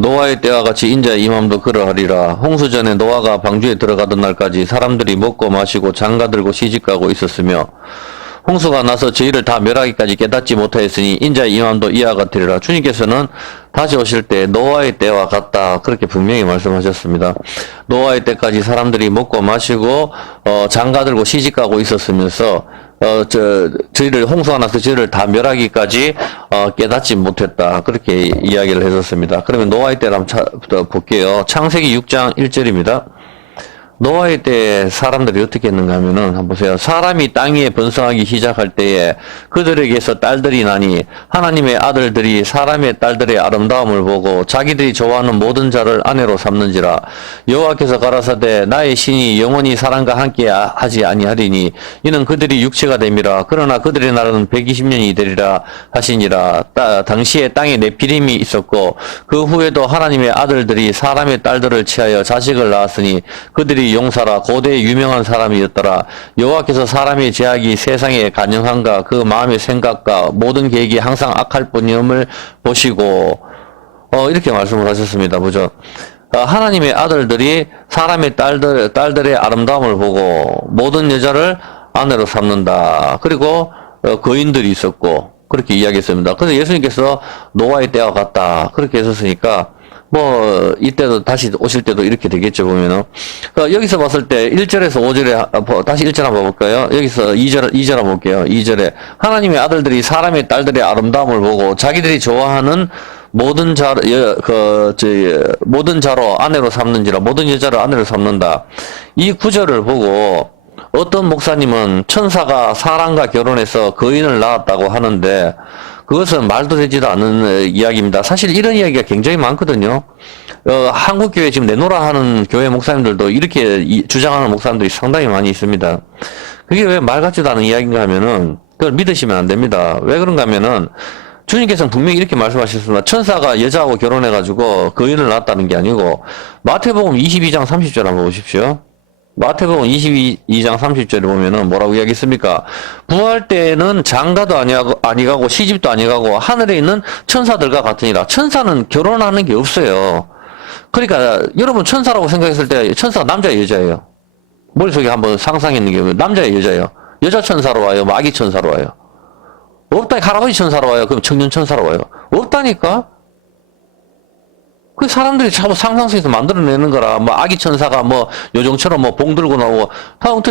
노아의 때와 같이 인자의 임함도 그러하리라. 홍수 전에 노아가 방주에 들어가던 날까지 사람들이 먹고 마시고 장가들고 시집가고 있었으며 홍수가 나서 저희를 다 멸하기까지 깨닫지 못하였으니 인자의 임함도 이와 같으리라. 주님께서는 다시 오실 때 노아의 때와 같다, 그렇게 분명히 말씀하셨습니다. 노아의 때까지 사람들이 먹고 마시고 장가들고 시집가고 있었으면서 저희를 홍수가 나서 저희를 다 멸하기까지 깨닫지 못했다, 그렇게 이야기를 했었습니다. 그러면 노아의 때를 한번 볼게요. 창세기 6장 1절입니다. 노아의 때 사람들이 어떻게 했는가 하면은 한번 보세요. 사람이 땅 위에 번성하기 시작할 때에 그들에게서 딸들이 나니 하나님의 아들들이 사람의 딸들의 아름다움을 보고 자기들이 좋아하는 모든 자를 아내로 삼는지라. 여호와께서 가라사대 나의 신이 영원히 사람과 함께 하지 아니하리니 이는 그들이 육체가 됨이라. 그러나 그들의 날은 120년이 되리라 하시니라. 당시에 땅에 네피림이 있었고 그 후에도 하나님의 아들들이 사람의 딸들을 취하여 자식을 낳았으니 그들이 용사라 고대의 유명한 사람이었더라. 여호와께서 사람의 죄악이 세상에 간영한가 그 마음의 생각과 모든 계획이 항상 악할 뿐임을 보시고 이렇게 말씀을 하셨습니다. 보죠. 하나님의 아들들이 사람의 딸들의 아름다움을 보고 모든 여자를 아내로 삼는다. 그리고 거인들이 있었고 그렇게 이야기했습니다. 그래서 예수님께서 노아의 때와 같다, 그렇게 했었으니까 이때도 다시 오실 때도 이렇게 되겠죠, 보면은. 여기서 봤을 때 1절에서 5절에, 다시 1절 한번 볼까요? 여기서 2절 한번 볼게요. 2절에. 하나님의 아들들이 사람의 딸들의 아름다움을 보고 자기들이 좋아하는 모든 자로 아내로 삼는지라. 모든 여자를 아내로 삼는다. 이 구절을 보고 어떤 목사님은 천사가 사람과 결혼해서 거인을 낳았다고 하는데 그것은 말도 되지도 않는 이야기입니다. 사실 이런 이야기가 굉장히 많거든요. 한국교회 지금 내노라 하는 교회 목사님들도 이렇게 주장하는 목사님들이 상당히 많이 있습니다. 그게 왜 말 같지도 않은 이야기인가 하면은 그걸 믿으시면 안 됩니다. 왜 그런가 하면은 주님께서는 분명히 이렇게 말씀하셨습니다. 천사가 여자하고 결혼해가지고 거인을 낳았다는 게 아니고 마태복음 22장 30절 한번 보십시오. 마태복음 22장 30절에 보면은 뭐라고 이야기했습니까? 부활 때에는 장가도 아니가고 시집도 아니가고 하늘에 있는 천사들과 같으니라. 천사는 결혼하는 게 없어요. 그러니까 여러분 천사라고 생각했을 때 천사가 남자예요, 여자예요? 머릿속에 한번 상상했는 게 남자예요, 여자예요? 여자 천사로 와요? 아기 천사로 와요? 없다니까. 할아버지 천사로 와요? 그럼 청년 천사로 와요? 없다니까? 그 사람들이 자꾸 상상 속에서 만들어내는 거라. 아기 천사가 요정처럼 봉 들고 나오고,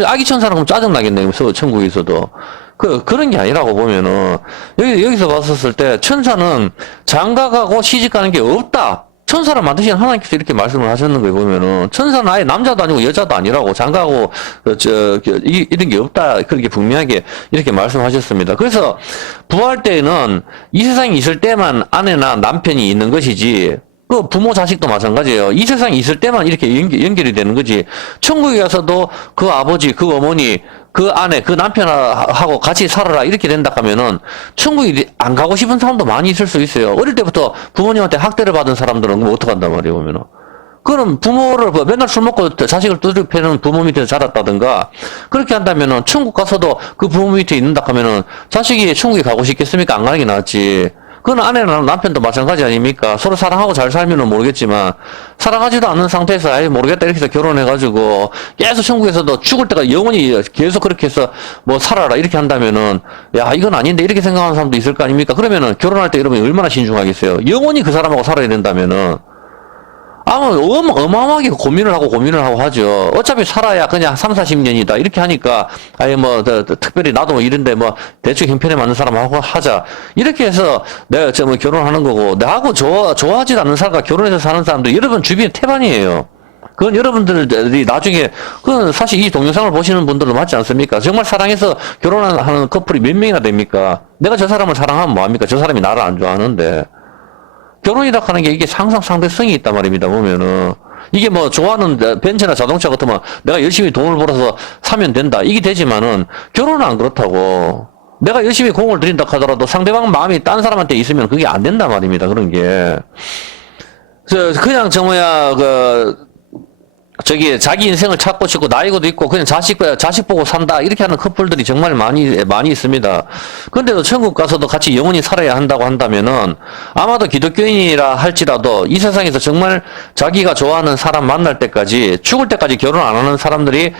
아기 천사는 그럼 짜증나겠네, 천국에서도. 그런 게 아니라고 보면은, 여기서 봤었을 때, 천사는 장가가고 시집가는 게 없다. 천사를 만드신 하나님께서 이렇게 말씀을 하셨는 거예요, 보면은. 천사는 아예 남자도 아니고 여자도 아니라고, 장가고, 이런 게 없다. 그렇게 분명하게 이렇게 말씀하셨습니다. 그래서, 부활 때에는 이 세상에 있을 때만 아내나 남편이 있는 것이지, 그 부모 자식도 마찬가지예요. 이 세상에 있을 때만 이렇게 연결이 되는 거지. 천국에 가서도 그 아버지, 그 어머니, 그 아내, 그 남편하고 같이 살아라 이렇게 된다 하면은 천국에 안 가고 싶은 사람도 많이 있을 수 있어요. 어릴 때부터 부모님한테 학대를 받은 사람들은 그럼 어떡한단 말이에요, 보면은. 그럼 부모를 맨날 술 먹고 자식을 두드려 패는 부모 밑에 자랐다든가 그렇게 한다면은 천국 가서도 그 부모 밑에 있는다 하면은 자식이 천국에 가고 싶겠습니까? 안 가는 게 낫지. 그건 아내나 남편도 마찬가지 아닙니까? 서로 사랑하고 잘 살면은 모르겠지만 사랑하지도 않는 상태에서 아예 모르겠다 이렇게 해서 결혼해가지고 계속 천국에서도 죽을 때가 영원히 계속 그렇게 해서 살아라 이렇게 한다면은 야 이건 아닌데 이렇게 생각하는 사람도 있을 거 아닙니까? 그러면은 결혼할 때 여러분이 얼마나 신중하겠어요? 영원히 그 사람하고 살아야 된다면은 어마어마하게 고민을 하고 하죠. 어차피 살아야 그냥 3, 40년이다. 이렇게 하니까, 아예 특별히 나도 이런데 대충 형편에 맞는 사람하고 하자. 이렇게 해서 내가 결혼하는 거고, 나하고 좋아하지 않는 사람과 결혼해서 사는 사람들, 여러분 주변에 태반이에요. 그건 여러분들이 나중에, 그건 사실 이 동영상을 보시는 분들도 맞지 않습니까? 정말 사랑해서 결혼하는 커플이 몇 명이나 됩니까? 내가 저 사람을 사랑하면 뭐합니까? 저 사람이 나를 안 좋아하는데. 결혼이라 하는 게 이게 항상 상대성이 있단 말입니다, 보면은. 이게 좋아하는 벤츠나 자동차 같으면 내가 열심히 돈을 벌어서 사면 된다. 이게 되지만은, 결혼은 안 그렇다고. 내가 열심히 공을 들인다 하더라도 상대방 마음이 딴 사람한테 있으면 그게 안 된단 말입니다, 그런 게. 그냥 자기 인생을 찾고 싶고 나이고도 있고 그냥 자식 보고 산다 이렇게 하는 커플들이 정말 많이 있습니다. 그런데도 천국 가서도 같이 영원히 살아야 한다고 한다면은 아마도 기독교인이라 할지라도 이 세상에서 정말 자기가 좋아하는 사람 만날 때까지 죽을 때까지 결혼 안 하는 사람들이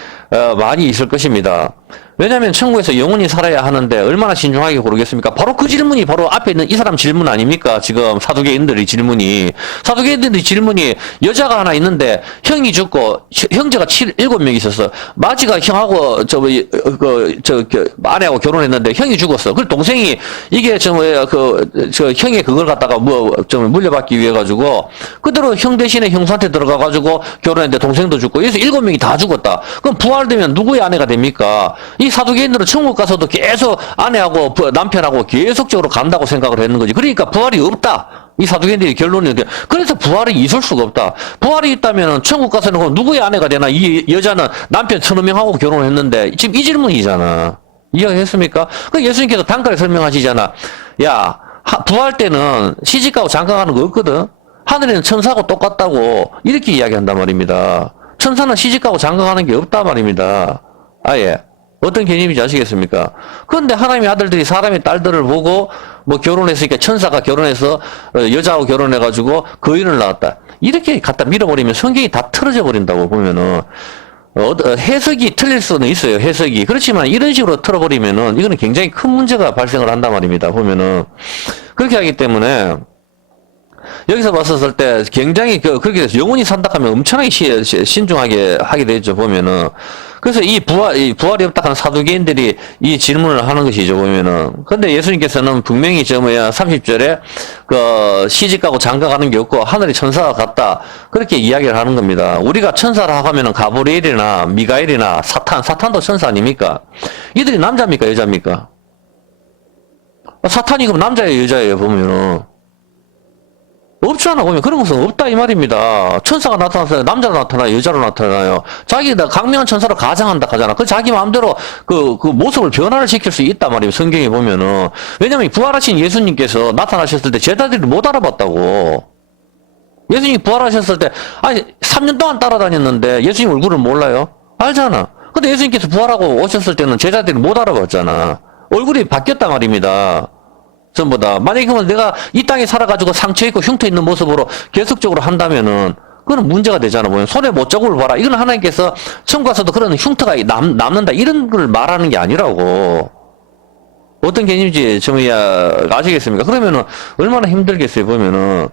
많이 있을 것입니다. 왜냐하면 천국에서 영원히 살아야 하는데 얼마나 신중하게 고르겠습니까? 바로 그 질문이 바로 앞에 있는 이 사람 질문 아닙니까? 지금 사두개인들의 질문이. 사두개인들의 질문이 여자가 하나 있는데 형이 죽고 형제가 7명 있었어. 마지가 형하고 아내하고 결혼했는데 형이 죽었어. 그 동생이 이게 형의 그걸 갖다가 좀 물려받기 위해 가지고 그대로 형 대신에 형수한테 들어가 가지고 결혼했는데 동생도 죽고 그래서 7명이 다 죽었다. 그럼 부활되면 누구의 아내가 됩니까? 이 사두개인들은 천국 가서도 계속 아내하고 남편하고 계속적으로 간다고 생각을 했는 거지. 그러니까 부활이 없다. 이 사두개인들이 결론인데 그래서 부활이 있을 수가 없다. 부활이 있다면 천국 가서는 그럼 누구의 아내가 되나? 이 여자는 남편 1,000명하고 결혼했는데 지금 이 질문이잖아. 이해했습니까? 그 예수님께서 단가를 설명하시잖아. 야, 부활 때는 시집가고 장가가는 거 없거든. 하늘에는 천사하고 똑같다고 이렇게 이야기한단 말입니다. 천사는 시집가고 장가가는 게 없단 말입니다. 아예. 어떤 개념인지 아시겠습니까? 그런데 하나님의 아들들이 사람의 딸들을 보고 뭐 결혼했으니까 천사가 결혼해서 여자하고 결혼해가지고 거인을 낳았다. 이렇게 갖다 밀어버리면 성경이 다 틀어져 버린다고 보면은 해석이 틀릴 수는 있어요. 해석이. 그렇지만 이런 식으로 틀어버리면은 이거는 굉장히 큰 문제가 발생을 한단 말입니다. 보면은 그렇게 하기 때문에 여기서 봤었을 때 굉장히 그렇게 돼서 영원히 산다 하면 엄청나게 신중하게 하게 되죠. 보면은. 그래서 이 부활이 없다 하는 사두개인들이 이 질문을 하는 것이죠. 보면은. 근데 예수님께서는 분명히 30절에 시집가고 장가가는 게 없고 하늘이 천사가 같다. 그렇게 이야기를 하는 겁니다. 우리가 천사라고 하면은 가브리엘이나 미가엘이나 사탄도 천사 아닙니까? 이들이 남자입니까? 여자입니까? 사탄이 그럼 남자예요? 여자예요? 보면은. 없잖아. 보면 그런 것은 없다 이 말입니다. 천사가 나타나서 남자로 나타나요, 여자로 나타나요. 자기가 강명한 천사로 가장한다 하잖아. 그 자기 마음대로 그 모습을 변화를 시킬 수 있단 말이에요. 성경에 보면은. 왜냐면 부활하신 예수님께서 나타나셨을 때 제자들이 못 알아봤다고. 예수님이 부활하셨을 때 아니 3년 동안 따라다녔는데 예수님 얼굴을 몰라요? 알잖아. 근데 예수님께서 부활하고 오셨을 때는 제자들이 못 알아봤잖아. 얼굴이 바뀌었단 말입니다. 전부 다. 만약에 그러면 내가 이 땅에 살아가지고 상처 있고 흉터 있는 모습으로 계속적으로 한다면은, 그건 문제가 되잖아. 보면. 손에 못자국을 봐라. 이건 하나님께서 천국 가서도 그런 흉터가 남는다. 이런 걸 말하는 게 아니라고. 어떤 개념인지 좀 아시겠습니까? 그러면은, 얼마나 힘들겠어요, 보면은.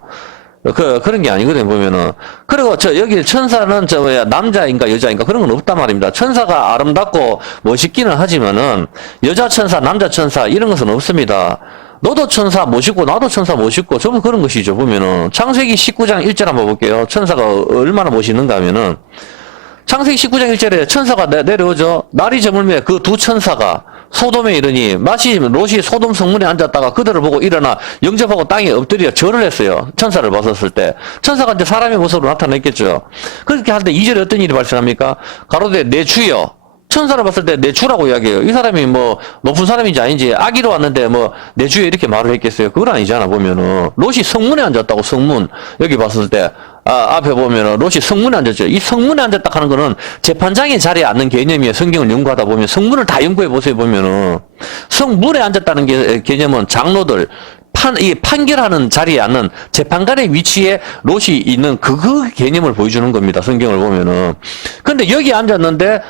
그런 게 아니거든, 보면은. 그리고 여기 천사는 남자인가 여자인가 그런 건 없단 말입니다. 천사가 아름답고 멋있기는 하지만은, 여자 천사, 남자 천사, 이런 것은 없습니다. 너도 천사 멋있고 나도 천사 멋있고 전부 그런 것이죠. 보면은 창세기 19장 1절 한번 볼게요. 천사가 얼마나 멋있는가 하면은 창세기 19장 1절에 천사가 내려오죠. 날이 저물매 그 두 천사가 소돔에 이르니 마침 롯이 소돔 성문에 앉았다가 그들을 보고 일어나 영접하고 땅에 엎드려 절을 했어요. 천사를 봤었을 때. 천사가 이제 사람의 모습으로 나타났겠죠. 그렇게 할 때 2절에 어떤 일이 발생합니까? 가로되 내 주여. 천사를 봤을 때 내 주라고 이야기해요. 이 사람이 뭐 높은 사람인지 아닌지 아기로 왔는데 뭐 내 주에 이렇게 말을 했겠어요. 그건 아니잖아. 보면은 롯이 성문에 앉았다고. 성문 여기 봤을 때 앞에 보면은 롯이 성문에 앉았죠. 이 성문에 앉았다 하는 거는 재판장의 자리에 앉는 개념이에요. 성경을 연구하다 보면 성문을 다 연구해 보세요. 보면은 성문에 앉았다는 개념은 장로들 판결하는 자리에 앉는 재판관의 위치에 롯이 있는 그 개념을 보여주는 겁니다. 성경을 보면은. 근데 여기 앉았는데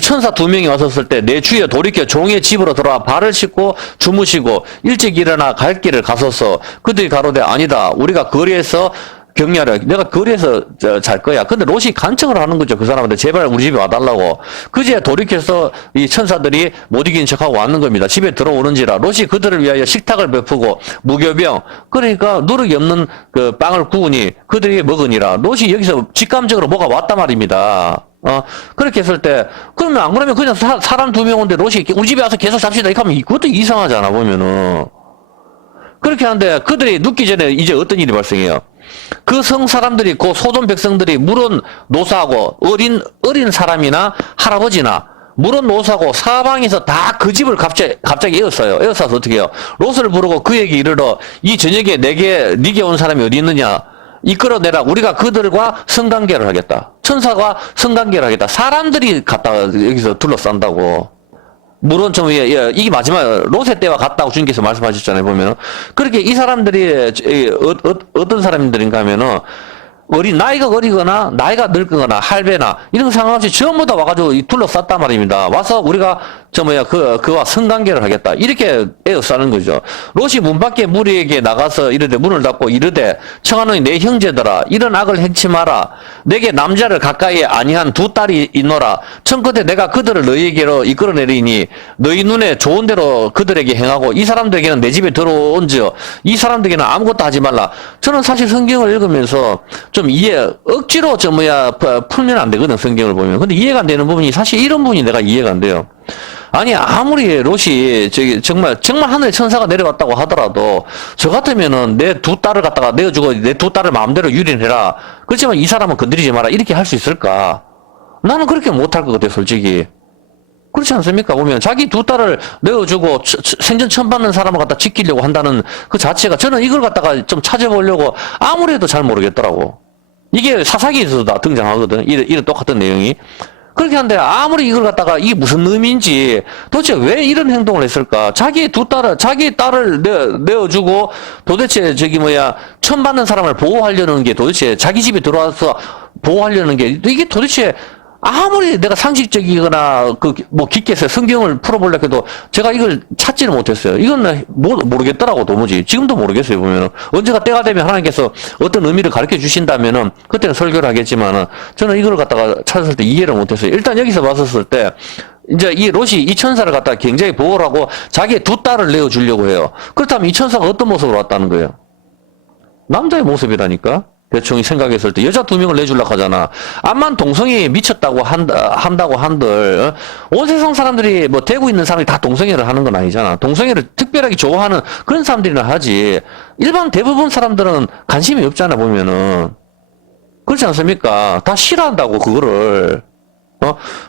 천사 2명이 왔었을 때 내 주여 돌이켜 종의 집으로 들어와 발을 씻고 주무시고 일찍 일어나 갈 길을 가소서. 그들이 가로되 아니다. 우리가 거리에서 격려하려. 내가 거리에서 잘 거야. 근데 롯이 간청을 하는 거죠. 그 사람한테 제발 우리 집에 와달라고. 그제 돌이켜서 이 천사들이 못 이긴 척하고 왔는 겁니다. 집에 들어오는지라. 롯이 그들을 위하여 식탁을 베푸고 무교병. 그러니까 누룩이 없는 그 빵을 구우니 그들이 먹으니라. 롯이 여기서 직감적으로 뭐가 왔단 말입니다. 그렇게 했을 때, 그러면 안 그러면 그냥 사람 2명 온데 롯이 우리 집에 와서 계속 잡시다. 이렇게 하면 그것도 이상하잖아, 보면은. 그렇게 하는데 그들이 눕기 전에 이제 어떤 일이 발생해요? 그 성 사람들이, 그 소돔 백성들이 물은 노사하고 어린 사람이나 할아버지나 물은 노사하고 사방에서 다 그 집을 갑자기 에워싸요. 에워싸서 어떻게 해요? 롯을 부르고 그에게 이르러 이 저녁에 네게 온 사람이 어디 있느냐? 이끌어내라. 우리가 그들과 성관계를 하겠다. 천사가 성관계를 하겠다. 사람들이 갔다가 여기서 둘러싼다고. 물론 좀 이게 마지막 롯의 때와 같다고 주님께서 말씀하셨잖아요. 보면은 그렇게 이 사람들이 어떤 사람들인가 하면은 나이가 어리거나 나이가 늙거나 할배나 이런 거 상관없이 전부 다 와가지고 둘러쌌단 말입니다. 와서 우리가 그와 성관계를 하겠다 이렇게 에워싸는 거죠. 롯이 문 밖에 무리에게 나가서 이르되 문을 닫고 이르되 청하노니 내 형제들아 이런 악을 행치 마라. 내게 남자를 가까이에 아니한 두 딸이 있노라. 청컨대 내가 그들을 너희에게로 이끌어내리니 너희 눈에 좋은 대로 그들에게 행하고 이 사람들에게는 내 집에 들어온즉 이 사람들에게는 아무것도 하지 말라. 저는 사실 성경을 읽으면서 좀 억지로 풀면 안 되거든, 성경을 보면. 근데 이해가 안 되는 부분이 사실 이런 부분이 내가 이해가 안 돼요. 아니, 아무리 롯이 정말 하늘의 천사가 내려왔다고 하더라도 저 같으면은 내 두 딸을 갖다가 내어주고 내 두 딸을 마음대로 유린해라. 그렇지만 이 사람은 건드리지 마라. 이렇게 할 수 있을까? 나는 그렇게 못할 것 같아, 솔직히. 그렇지 않습니까? 보면 자기 두 딸을 내어주고 생전 처음 받는 사람을 갖다 지키려고 한다는 그 자체가 저는 이걸 갖다가 좀 찾아보려고 아무리 해도 잘 모르겠더라고. 이게 사사기에서도 다 등장하거든. 이런 똑같은 내용이. 그렇게 하는데 아무리 이걸 갖다가 이게 무슨 의미인지 도대체 왜 이런 행동을 했을까? 자기 딸을 내어주고 도대체 처음 받는 사람을 보호하려는 게 도대체 자기 집에 들어와서 보호하려는 게 이게 도대체 아무리 내가 상식적이거나 깊게 해서 성경을 풀어보려고 해도 제가 이걸 찾지를 못했어요. 이건 모르겠더라고 도무지. 지금도 모르겠어요. 보면은 언제가 때가 되면 하나님께서 어떤 의미를 가르쳐 주신다면은 그때는 설교를 하겠지만은 저는 이걸 갖다가 찾았을 때 이해를 못했어요. 일단 여기서 봤었을 때 이제 이 롯이 이 천사를 갖다가 굉장히 보호를 하고 자기의 두 딸을 내어주려고 해요. 그렇다면 이 천사가 어떤 모습으로 왔다는 거예요? 남자의 모습이라니까. 대충 생각했을 때 여자 두 명을 내주려고 하잖아. 암만 동성애에 미쳤다고 한다고 한들 온 세상 사람들이 대고 있는 사람이 다 동성애를 하는 건 아니잖아. 동성애를 특별하게 좋아하는 그런 사람들이나 하지. 일반 대부분 사람들은 관심이 없잖아 보면은. 그렇지 않습니까? 다 싫어한다고 그거를.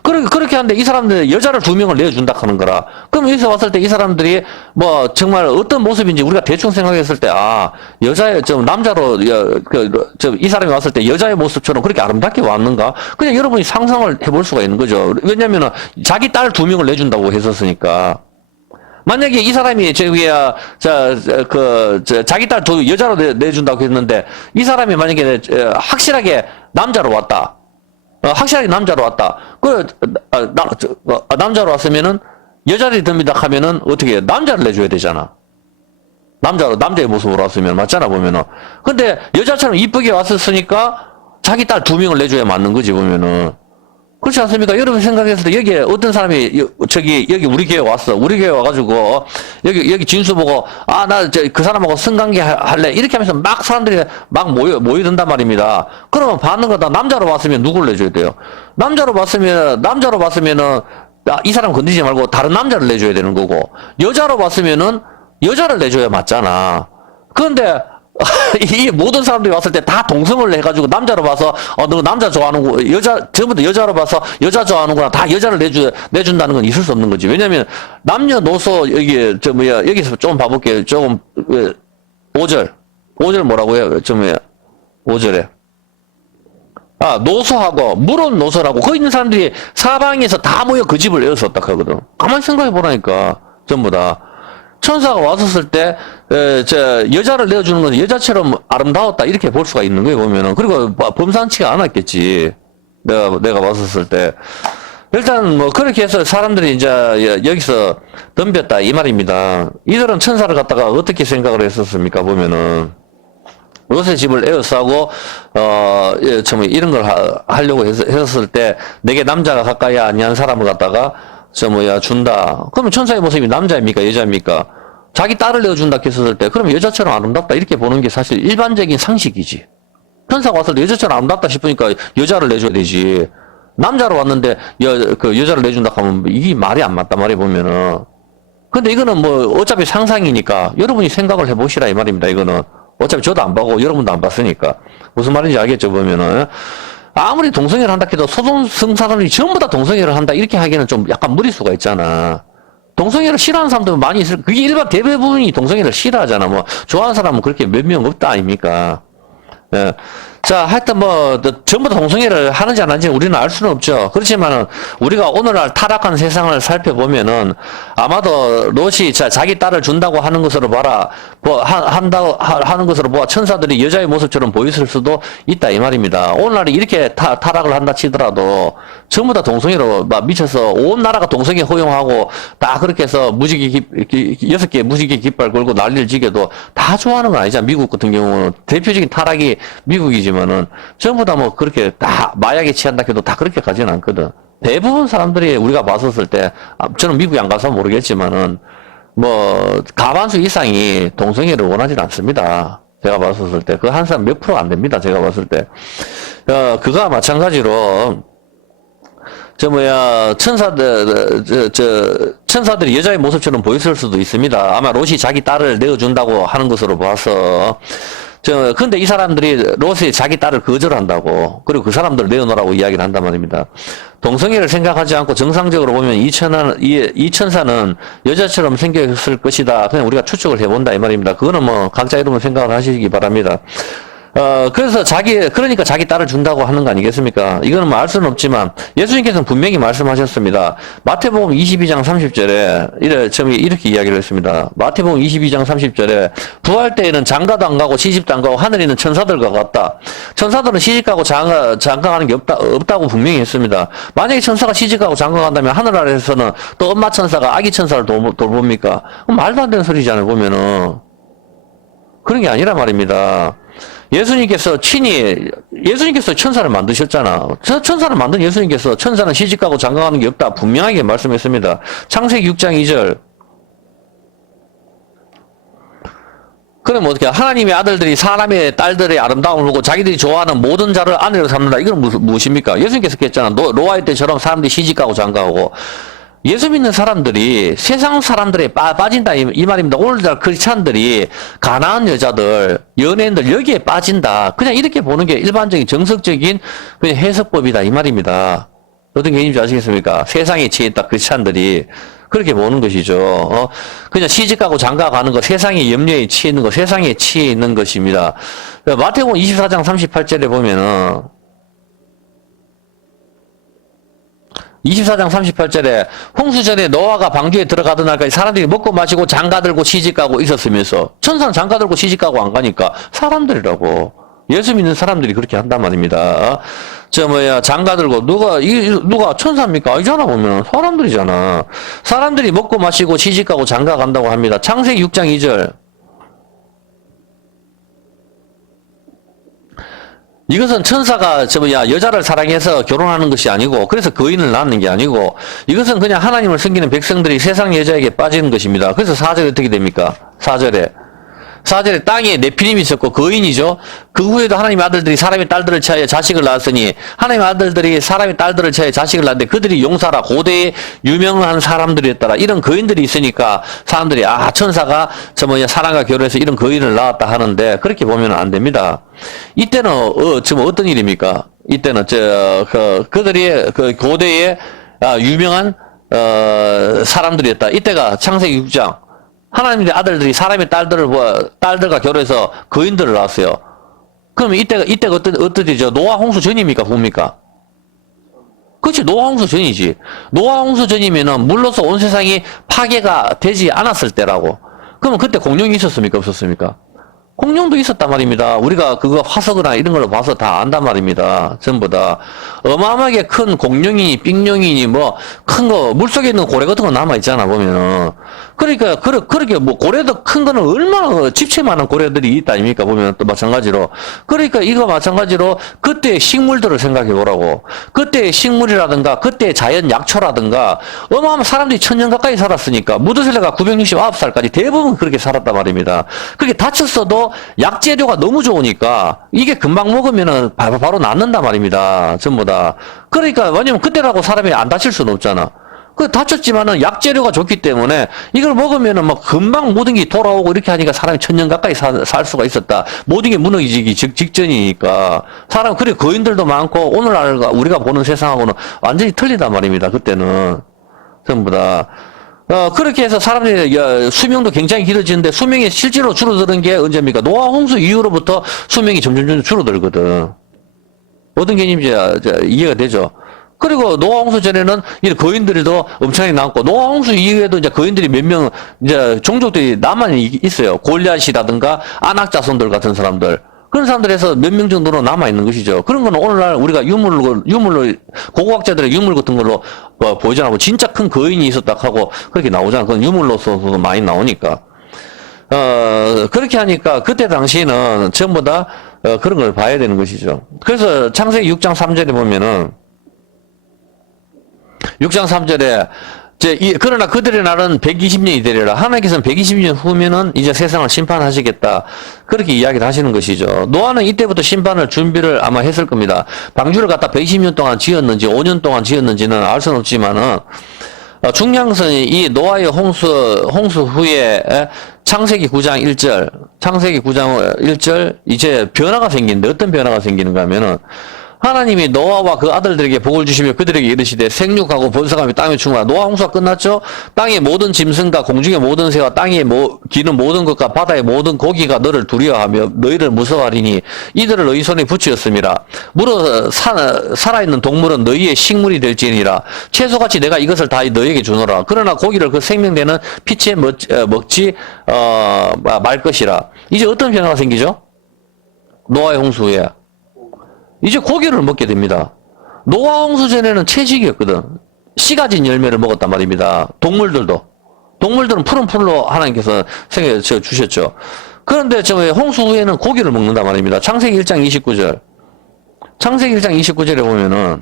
그렇게 하는데 이 사람들 여자를 두 명을 내어준다 하는 거라. 그럼 여기서 왔을 때 이 사람들이 정말 어떤 모습인지 우리가 대충 생각했을 때 남자로 이 사람이 왔을 때 여자의 모습처럼 그렇게 아름답게 왔는가? 그냥 여러분이 상상을 해볼 수가 있는 거죠. 왜냐면은 자기 딸 두 명을 내준다고 했었으니까. 만약에 이 사람이 자기 딸 여자로 내준다고 했는데 이 사람이 만약에 확실하게 남자로 왔다. 확실하게 남자로 왔다. 남자로 왔으면은, 여자를 듭니다 하면은, 어떻게 해? 남자를 내줘야 되잖아. 남자의 모습으로 왔으면, 맞잖아, 보면은. 근데, 여자처럼 이쁘게 왔었으니까, 자기 딸 두 명을 내줘야 맞는 거지, 보면은. 그렇지 않습니까? 여러분 생각했을 때, 여기에 어떤 사람이, 여기 우리 교회 왔어. 우리 교회 와가지고, 여기 진수 보고, 그 사람하고 성관계 할래. 이렇게 하면서 막 사람들이 막 모이든단 말입니다. 그러면 받는 거다. 남자로 왔으면 누굴 내줘야 돼요? 남자로 봤으면은, 이 사람 건드리지 말고 다른 남자를 내줘야 되는 거고, 여자로 봤으면은, 여자를 내줘야 맞잖아. 그런데, 이 모든 사람들이 왔을 때 다 동성을 해가지고 남자로 봐서 너 남자 좋아하는구 전부 다 여자로 봐서 여자 좋아하는구나 다 여자를 내준다는 건 있을 수 없는 거지. 왜냐면 남녀노소 여기서 좀 봐볼게요. 조금 5절 뭐라고요? 5절에 노소하고 물은 노소라고 거기 있는 사람들이 사방에서 다 모여 그 집을 에워쌌다 하거든. 가만히 생각해 보라니까 전부 다. 천사가 왔었을 때, 여자를 내어주는 건 여자처럼 아름다웠다, 이렇게 볼 수가 있는 거예요, 보면은. 그리고 범상치가 않았겠지. 내가 왔었을 때. 일단, 그렇게 해서 사람들이 이제, 여기서 덤볐다, 이 말입니다. 이들은 천사를 갖다가 어떻게 생각을 했었습니까, 보면은. 롯의 집을 에워싸고, 이런 걸 하려고 했었을 때, 내게 남자가 가까이 아니한 사람을 갖다가, 준다. 그러면 천사의 모습이 남자입니까? 여자입니까? 자기 딸을 내어준다 했었을 때, 그러면 여자처럼 아름답다. 이렇게 보는 게 사실 일반적인 상식이지. 천사가 왔을 때 여자처럼 아름답다 싶으니까 여자를 내줘야 되지. 남자로 왔는데, 여자를 내준다 하면 이게 말이 안 맞단 말이야, 보면은. 근데 이거는 어차피 상상이니까, 여러분이 생각을 해보시라, 이 말입니다, 이거는. 어차피 저도 안 보고, 여러분도 안 봤으니까. 무슨 말인지 알겠죠, 보면은. 아무리 동성애를 한다 해도 소동성 사람들이 전부 다 동성애를 한다 이렇게 하기에는 좀 약간 무리수가 있잖아. 동성애를 싫어하는 사람들은 많이 있을, 그게 일반 대부분이 동성애를 싫어하잖아. 좋아하는 사람은 그렇게 몇 명 없다 아닙니까? 예. 자, 하여튼 전부 다 동성애를 하는지 안 하는지 우리는 알 수는 없죠. 그렇지만은, 우리가 오늘날 타락한 세상을 살펴보면은, 아마도 롯이 자기 딸을 준다고 하는 것으로 봐라, 하는 것으로 보아 천사들이 여자의 모습처럼 보였을 수도 있다, 이 말입니다. 오늘날이 이렇게 타락을 한다 치더라도, 전부 다 동성애로 막 미쳐서, 온 나라가 동성애 허용하고, 다 그렇게 해서 여섯 개 무지개 깃발 걸고 난리를 지게도 다 좋아하는 건 아니잖아. 미국 같은 경우는. 대표적인 타락이 미국이지만은 전부 다 그렇게 다 마약에 취한다 해도 다 그렇게 가지는 않거든. 대부분 사람들이 우리가 봤었을 때, 저는 미국에 안 가서 모르겠지만은 가반수 이상이 동성애를 원하지 않습니다. 제가 봤었을 때. 그 한 사람 몇 프로 안 됩니다. 제가 봤을 때. 그거와 마찬가지로 천사들이 여자의 모습처럼 보였을 수도 있습니다. 아마 롯이 자기 딸을 내어준다고 하는 것으로 봐서. 근데 이 사람들이 롯이 자기 딸을 거절한다고, 그리고 그 사람들을 내어놓으라고 이야기를 한단 말입니다. 동성애를 생각하지 않고 정상적으로 보면 이 천사는 여자처럼 생겼을 것이다. 그냥 우리가 추측을 해본다, 이 말입니다. 그거는 각자 이름을 생각을 하시기 바랍니다. 그래서 그러니까 자기 딸을 준다고 하는 거 아니겠습니까? 이거는 알 수는 없지만, 예수님께서는 분명히 말씀하셨습니다. 마태복음 22장 30절에, 이렇게 이야기를 했습니다. 마태복음 22장 30절에, 부활 때에는 장가도 안 가고 시집도 안 가고 하늘에 있는 천사들과 같다. 천사들은 시집가고 장가가는 게 없다고 분명히 했습니다. 만약에 천사가 시집가고 장가간다면 하늘 아래에서는 또 엄마 천사가 아기 천사를 돌봅니까? 그럼 말도 안 되는 소리잖아요, 보면은. 그런 게 아니란 말입니다. 예수님께서 천사를 만드셨잖아. 천사를 만든 예수님께서 천사는 시집가고 장가가는 게 없다 분명하게 말씀했습니다. 창세기 6장 2절. 그럼 어떻게 하나님의 아들들이 사람의 딸들의 아름다움을 보고 자기들이 좋아하는 모든 자를 아내로 삼는다. 이건 무엇입니까? 예수님께서 했잖아. 노아의 때처럼 사람들이 시집가고 장가가고. 예수 믿는 사람들이 세상 사람들에 빠진다 이 말입니다. 오늘날 크리스찬들이 가난한 여자들, 연예인들 여기에 빠진다. 그냥 이렇게 보는 게 일반적인 정석적인 그냥 해석법이다 이 말입니다. 어떤 개인인지 아시겠습니까? 세상에 취했다 크리스찬들이 그렇게 보는 것이죠. 그냥 시집가고 장가가는 거, 세상의 염려에 취해 있는 거, 세상에 취해 있는 것입니다. 마태복음 24장 38절에 보면은 24장 38절에 홍수전에 노아가 방주에 들어가던 날까지 사람들이 먹고 마시고 장가들고 시집가고 있었으면서, 천사는 장가들고 시집가고 안 가니까 사람들이라고. 예수 믿는 사람들이 그렇게 한단 말입니다. 장가들고 누가 천사입니까? 아니잖아. 보면 사람들이잖아. 사람들이 먹고 마시고 시집가고 장가 간다고 합니다. 창세기 6장 2절. 이것은 천사가 여자를 사랑해서 결혼하는 것이 아니고, 그래서 거인을 낳는 게 아니고, 이것은 그냥 하나님을 섬기는 백성들이 세상 여자에게 빠지는 것입니다. 그래서 4절에 어떻게 됩니까? 4절에 땅에 네피림이 있었고 거인이죠. 그 후에도 하나님의 아들들이 사람의 딸들을 취하여 자식을 낳았으니, 하나님의 아들들이 사람의 딸들을 취하여 자식을 낳는데 그들이 용사라 고대의 유명한 사람들이었더라. 이런 거인들이 있으니까 사람들이 천사가 사람과 결혼해서 이런 거인을 낳았다 하는데, 그렇게 보면 안 됩니다. 이때는 지금 어떤 일입니까? 이때는 그들이 그 고대의 유명한 사람들이었다. 이때가 창세기 6장. 하나님의 아들들이 사람의 딸들과 결혼해서 거인들을 낳았어요. 그럼 이때가 어떠죠? 노아 홍수 전입니까? 뭡니까? 그렇지, 노아 홍수 전이지. 노아 홍수 전이면은 물로서 온 세상이 파괴가 되지 않았을 때라고. 그러면 그때 공룡이 있었습니까? 없었습니까? 공룡도 있었단 말입니다. 우리가 그거 화석이나 이런 걸로 봐서 다 안단 말입니다. 전부 다. 어마어마하게 큰 공룡이니, 삥룡이니, 큰 거, 물속에 있는 고래 같은 거 남아있잖아, 보면은. 그러니까, 그렇게 고래도 큰 거는 얼마나 집채만한 고래들이 있다, 아닙니까? 보면 또 마찬가지로. 그러니까 이거 마찬가지로 그때의 식물들을 생각해 보라고. 그때의 식물이라든가, 그때의 자연 약초라든가, 어마어마한 사람들이 1000년 가까이 살았으니까, 무드셀레가 969살까지 대부분 그렇게 살았단 말입니다. 그렇게 다쳤어도 약재료가 너무 좋으니까 이게 금방 먹으면은 바로 낫는단 말입니다. 전부 다. 그러니까 왜냐면 그때라고 사람이 안 다칠 수는 없잖아. 다쳤지만은 약재료가 좋기 때문에 이걸 먹으면은 금방 모든 게 돌아오고 이렇게 하니까 사람이 1000년 가까이 살 수가 있었다. 모든 게 무너지기 직전이니까. 그래 거인들도 많고 오늘날 우리가 보는 세상하고는 완전히 틀리단 말입니다. 그때는 전부 다. 그렇게 해서 사람들이 수명도 굉장히 길어지는데 수명이 실제로 줄어드는 게 언제입니까? 노아 홍수 이후로부터 수명이 점점 줄어들거든. 어떤 개념인지 이해가 되죠? 그리고 노아 홍수 전에는 이 거인들도 엄청나게 나왔고, 노아 홍수 이후에도 이제 거인들이 몇 명, 이제 종족들이 남아 있어요. 골리앗이라든가 아낙 자손들 같은 사람들. 그런 사람들에서 몇 명 정도로 남아있는 것이죠. 그런 거는 오늘날 우리가 유물로, 고고학자들의 유물 같은 걸로 보이잖아. 진짜 큰 거인이 있었다 하고 그렇게 나오잖아. 그건 유물로서도 많이 나오니까. 그렇게 하니까 그때 당시에는 전부 다 그런 걸 봐야 되는 것이죠. 그래서 창세기 6장 3절에 보면은 6장 3절에 그러나 그들의 날은 120년이 되리라. 하나님께서는 120년 후면은 이제 세상을 심판하시겠다. 그렇게 이야기를 하시는 것이죠. 노아는 이때부터 심판을 준비를 아마 했을 겁니다. 방주를 갖다 120년 동안 지었는지 5년 동안 지었는지는 알 수는 없지만은 중요한 것은 이 노아의 홍수 후에 창세기 9장 1절 이제 변화가 생기는데 어떤 변화가 생기는가 하면은 하나님이 노아와 그 아들들에게 복을 주시며 그들에게 이르시되 생육하고 번성하며 땅에 충만하라. 노아 홍수가 끝났죠. 땅의 모든 짐승과 공중의 모든 새와 땅에 기는 모든 것과 바다의 모든 고기가 너를 두려워하며 너희를 무서워하리니 이들을 너희 손에 붙이었음이라. 물어 살아있는 동물은 너희의 식물이 될지니라. 채소같이 내가 이것을 다 너희에게 주노라. 그러나 고기를 그 생명되는 피치에 먹지 말 것이라. 이제 어떤 변화가 생기죠? 노아의 홍수 후에 이제 고기를 먹게 됩니다. 노아 홍수 전에는 채식이었거든. 씨 가진 열매를 먹었단 말입니다. 동물들은 푸른 풀로 하나님께서 생겨 주셨죠. 그런데 홍수 후에는 고기를 먹는단 말입니다. 창세기 1장 29절. 창세기 1장 29절에 보면은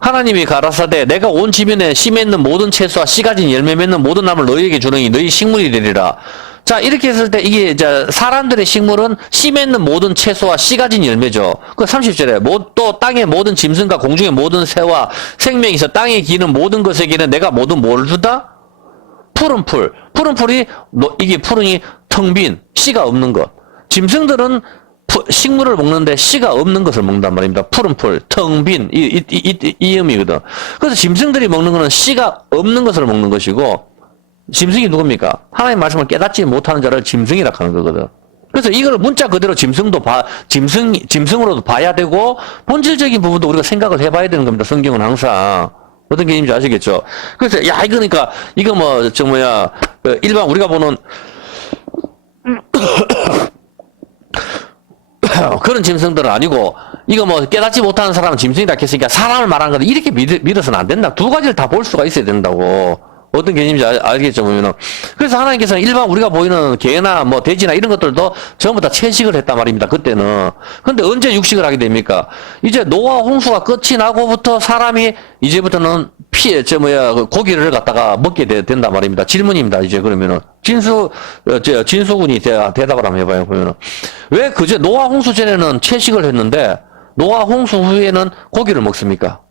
하나님이 가라사대 내가 온 지면에 씨 맺는 모든 채소와 씨 가진 열매 맺는 모든 나무를 너희에게 주느니 너희 식물이 되리라. 자, 이렇게 했을 때 이게 이제 사람들의 식물은 씨 맺는 모든 채소와 씨 가진 열매죠. 그 30절에 또 땅의 모든 짐승과 공중의 모든 새와 생명이 있어 땅에 기는 모든 것에게는 내가 모든 뭘 준다? 푸른 풀. 푸른 풀이 이게 푸른이 텅 빈 씨가 없는 것. 짐승들은 식물을 먹는데 씨가 없는 것을 먹는단 말입니다. 푸른 풀, 텅 빈, 이 의미거든. 그래서 짐승들이 먹는 것은 씨가 없는 것을 먹는 것이고, 짐승이 누굽니까? 하나님의 말씀을 깨닫지 못하는 자를 짐승이라 하는 거거든. 그래서 이걸 문자 그대로 짐승으로도 봐야 되고, 본질적인 부분도 우리가 생각을 해봐야 되는 겁니다. 성경은 항상. 어떤 개념인지 아시겠죠? 그래서, 이거 일반 우리가 보는, 그런 짐승들은 아니고, 이거 깨닫지 못하는 사람은 짐승이다 했으니까 사람을 말하는 건데, 이렇게 믿어서는 안 된다. 두 가지를 다 볼 수가 있어야 된다고. 어떤 개념인지 알겠죠, 보면은. 그래서 하나님께서는 일반 우리가 보이는 개나 돼지나 이런 것들도 전부 다 채식을 했단 말입니다, 그때는. 근데 언제 육식을 하게 됩니까? 이제 노아 홍수가 끝이 나고부터 사람이 이제부터는 고기를 갖다가 먹게 된단 말입니다. 질문입니다, 이제 그러면은. 진수군이 대답을 한번 해봐요, 보면은. 왜 노아 홍수 전에는 채식을 했는데, 노아 홍수 후에는 고기를 먹습니까?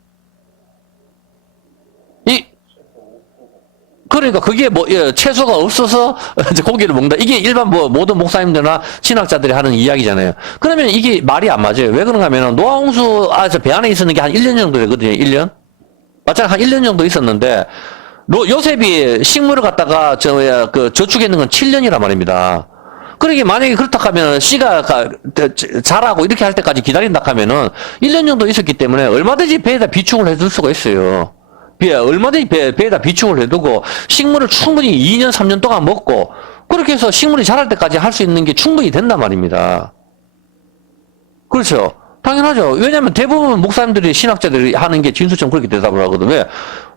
그러니까 그게 채소가 없어서 이제 고기를 먹는다. 이게 일반 모든 목사님들이나 신학자들이 하는 이야기잖아요. 그러면 이게 말이 안 맞아요. 왜 그런가 하면 노아 홍수 배 안에 있었는 게 한 1년 정도 되거든요. 1년? 맞잖아요. 한 1년 정도 있었는데 요셉이 식물을 갖다가 저축했는 건 7년이란 말입니다. 그러게 만약에 그렇다 하면 씨가 자라고 이렇게 할 때까지 기다린다 하면은 1년 정도 있었기 때문에 얼마든지 배에다 비축을 해둘 수가 있어요. 얼마든지 배에다 비축을 해두고 식물을 충분히 2년, 3년 동안 먹고 그렇게 해서 식물이 자랄 때까지 할 수 있는 게 충분히 된단 말입니다. 그렇죠? 당연하죠. 왜냐면 대부분 목사님들이 신학자들이 하는 게 진수처럼 그렇게 대답을 하거든. 왜?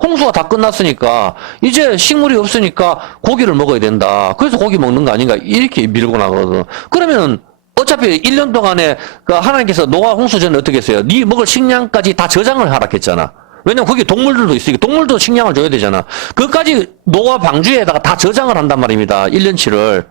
홍수가 다 끝났으니까 이제 식물이 없으니까 고기를 먹어야 된다. 그래서 고기 먹는 거 아닌가 이렇게 밀고 나가거든. 그러면 어차피 1년 동안에 하나님께서 노아 홍수 전에 어떻게 했어요? 네 먹을 식량까지 다 저장을 하라 했잖아. 왜냐면 거기 동물들도 있으니까 동물도 식량을 줘야 되잖아. 그것까지 노아 방주에다가 다 저장을 한단 말입니다. 1년치를.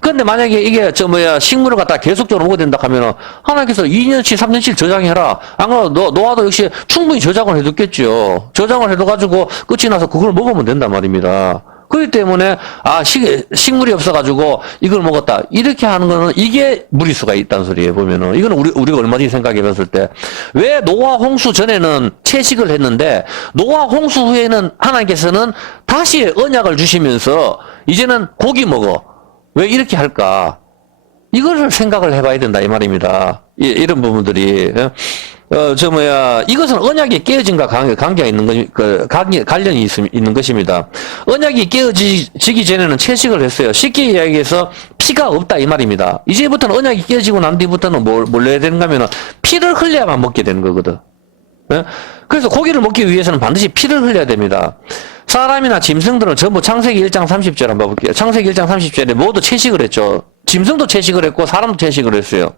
그런데 만약에 이게 식물을 갖다 계속적으로 먹어야 된다 하면은 하나님께서 2년치, 3년치 저장해라. 안 그러면 노아도 역시 충분히 저장을 해뒀겠죠. 저장을 해둬가지고 끝이 나서 그걸 먹으면 된단 말입니다. 그렇기 때문에 식물이 없어가지고 이걸 먹었다 이렇게 하는 거는 이게 무리수가 있다는 소리예요. 보면은 이거는 우리가 얼마 전에 생각해봤을 때 왜 노아 홍수 전에는 채식을 했는데 노아 홍수 후에는 하나님께서는 다시 언약을 주시면서 이제는 고기 먹어 왜 이렇게 할까? 이거를 생각을 해봐야 된다 이 말입니다. 이런 부분들이 이것은 언약이 깨어진과 관계가 있는 관련이 있는 것입니다. 언약이 깨어지기 전에는 채식을 했어요. 쉽게 이야기해서 피가 없다 이 말입니다. 이제부터는 언약이 깨어지고 난 뒤부터는 뭘 해야 되는가 하면은 피를 흘려야만 먹게 되는 거거든. 그래서 고기를 먹기 위해서는 반드시 피를 흘려야 됩니다. 사람이나 짐승들은 전부 창세기 1장 30절 한번 볼게요. 창세기 1장 30절에 모두 채식을 했죠. 짐승도 채식을 했고 사람도 채식을 했어요.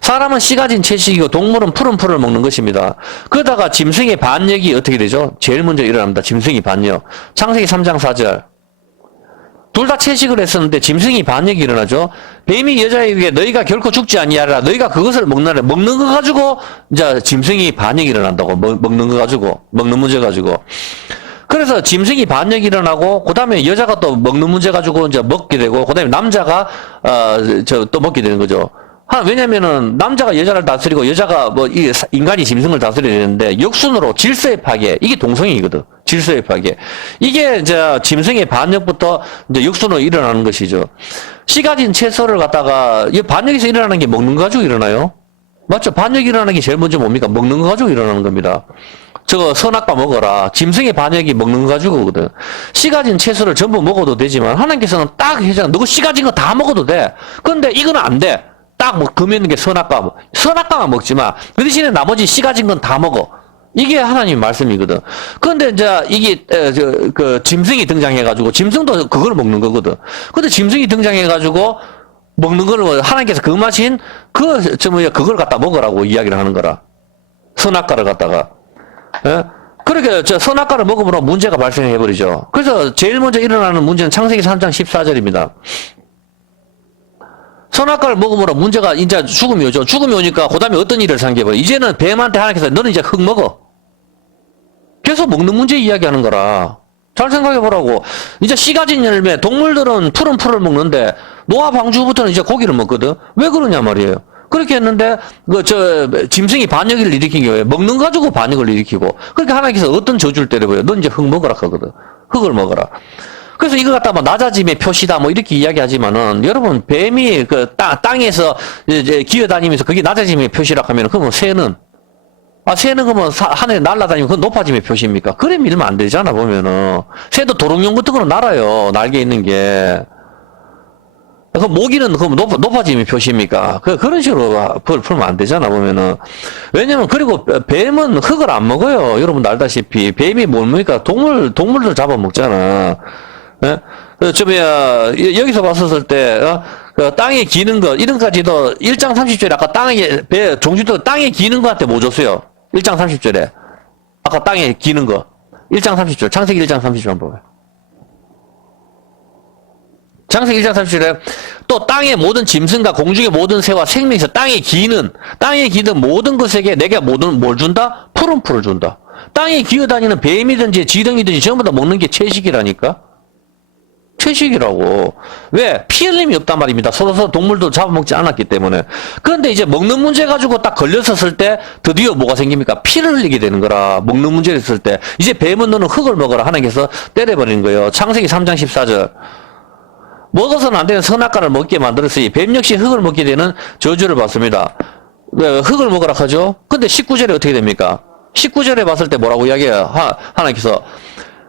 사람은 씨 가진 채식이고 동물은 푸른 풀을 먹는 것입니다. 그러다가 짐승의 반역이 어떻게 되죠? 제일 먼저 일어납니다. 짐승이 반역. 창세기 3장 4절. 둘 다 채식을 했었는데 짐승이 반역이 일어나죠. 뱀이 여자에게 너희가 결코 죽지 아니하라. 너희가 그것을 먹나라. 먹는 거 가지고 이제 짐승이 반역이 일어난다고. 먹는 거 가지고. 먹는 문제 가지고. 그래서 짐승이 반역이 일어나고 그다음에 여자가 또 먹는 문제 가지고 이제 먹게 되고 그다음에 남자가 또 먹게 되는 거죠. 왜냐면은 남자가 여자를 다스리고 여자가 인간이 짐승을 다스려야 되는데 역순으로 질서의 파괴 이게 동성이거든. 질서의 파괴 이게 이제 짐승의 반역부터 이제 역순으로 일어나는 것이죠. 씨 가진 채소를 갖다가 이 반역에서 일어나는 게 먹는 거 가지고 일어나요. 맞죠? 반역이 일어나는 게 제일 먼저 뭡니까? 먹는 거 가지고 일어나는 겁니다. 저거 선악과 먹어라. 짐승의 반역이 먹는 거 가지고거든. 씨 가진 채소를 전부 먹어도 되지만 하나님께서는 딱 해잖아. 너 씨 가진 거 다 먹어도 돼. 근데 이거는 안 돼. 딱 금했는 게 선악과. 선악과만 먹지 마. 그 대신에 나머지 씨 가진 건 다 먹어. 이게 하나님 말씀이거든. 그런데 이제 이게 짐승이 등장해가지고 짐승도 그걸 먹는 거거든. 근데 짐승이 등장해가지고 먹는 걸 하나님께서 금하신 그걸 갖다 먹으라고 이야기를 하는 거라. 선악과를 갖다가. 예? 그렇게 선악과를 먹음으로 문제가 발생해버리죠. 그래서 제일 먼저 일어나는 문제는 창세기 3장 14절입니다. 선악과를 먹음으로 문제가 이제 죽음이 오죠. 죽음이 오니까 그 다음에 어떤 일을 생겨버려. 이제는 뱀한테 하나님께서 너는 이제 흙 먹어. 계속 먹는 문제 이야기하는 거라. 잘 생각해보라고. 이제 씨 가진 열매, 동물들은 푸른 풀을 먹는데 노아 방주부터는 이제 고기를 먹거든. 왜 그러냐 말이에요. 그렇게 했는데 짐승이 반역을 일으킨 경우에 먹는 거 가지고 반역을 일으키고 그러니까 하나님께서 어떤 저주를 때려버려요. 넌 이제 흙 먹으라 하거든. 흙을 먹어라. 그래서 이거 갖다 낮아짐의 표시다 이렇게 이야기하지만은 여러분 뱀이 땅에서 이제 기어다니면서 그게 낮아짐의 표시라 하면은 그러면 새는 그러면 하늘에 날아다니면 그건 높아짐의 표시입니까? 그래 밀면 안 되잖아 보면은. 새도 도롱뇽 같은 거는 날아요. 날개 있는 게. 그 모기는 그럼 높아짐의 표시입니까? 그런 식으로 풀면 안 되잖아, 보면은. 왜냐면, 그리고 뱀은 흙을 안 먹어요. 여러분도 알다시피. 뱀이 뭡니까? 동물들 잡아먹잖아. 예? 여기서 봤었을 때, 땅에 기는 거, 이런까지도 1장 30절에 아까 종주도 땅에 기는 거한테 뭐 줬어요? 1장 30절에. 아까 땅에 기는 거. 1장 30절. 창세기 1장 30절 한번 봐요. 창세기 1장 30절에 또 땅의 모든 짐승과 공중의 모든 새와 생명에서 땅에 기는 모든 것에게 내가 뭘 준다? 푸른 풀을 준다. 땅에 기어다니는 뱀이든지 지렁이든지 전부 다 먹는 게 채식이라니까? 채식이라고. 왜? 피 흘림이 없단 말입니다. 서로 동물도 잡아먹지 않았기 때문에. 그런데 이제 먹는 문제 가지고 딱 걸렸었을 때 드디어 뭐가 생깁니까? 피를 흘리게 되는 거라. 먹는 문제를 했을 때. 이제 뱀은 너는 흙을 먹어라. 하나님께서 때려버리는 거예요. 창세기 3장 14절. 먹어서는 안 되는 선악과를 먹게 만들었으니 뱀 역시 흙을 먹게 되는 저주를 받습니다. 흙을 먹으라 하죠. 근데 19절에 어떻게 됩니까? 19절에 봤을 때 뭐라고 이야기해요? 하나님께서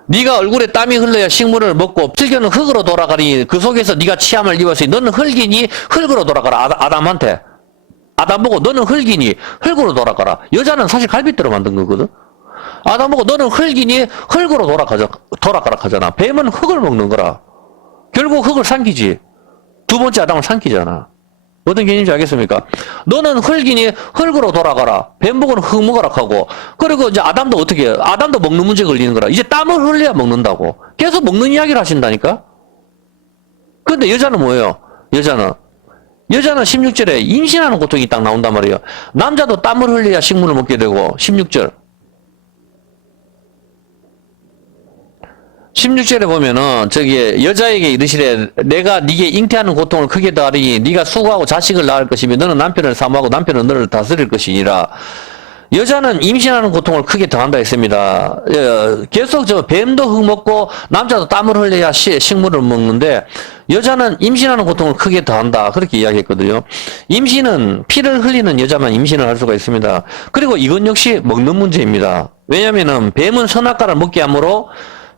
네가 얼굴에 땀이 흘러야 식물을 먹고 필겨는 흙으로 돌아가니 그 속에서 네가 치함을 입었으니 너는 흙이니 흙으로 돌아가라. 아담한테. 아담 보고 너는 흙이니 흙으로 돌아가라. 여자는 사실 갈빗대로 만든 거거든. 아담 보고 너는 흙이니 흙으로 돌아가라 하잖아. 뱀은 흙을 먹는 거라. 결국 흙을 삼키지. 두 번째 아담을 삼키잖아. 어떤 개념인지 알겠습니까? 너는 흙이니 흙으로 돌아가라. 뱀복은 흙 먹어라 하고. 그리고 이제 아담도 어떻게 해요? 아담도 먹는 문제 걸리는 거라. 이제 땀을 흘려야 먹는다고. 계속 먹는 이야기를 하신다니까? 근데 여자는 뭐예요? 여자는 16절에 임신하는 고통이 딱 나온단 말이에요. 남자도 땀을 흘려야 식물을 먹게 되고, 16절. 16절에 보면은 저기 여자에게 이르시되 내가 네게 잉태하는 고통을 크게 더하리니 네가 수고하고 자식을 낳을 것이며 너는 남편을 사모하고 남편은 너를 다스릴 것이니라. 여자는 임신하는 고통을 크게 더한다 했습니다. 계속 저 뱀도 흙 먹고 남자도 땀을 흘려야 식물을 먹는데 여자는 임신하는 고통을 크게 더한다. 그렇게 이야기했거든요. 임신은 피를 흘리는 여자만 임신을 할 수가 있습니다. 그리고 이건 역시 먹는 문제입니다. 왜냐면은 뱀은 선악과를 먹게 하므로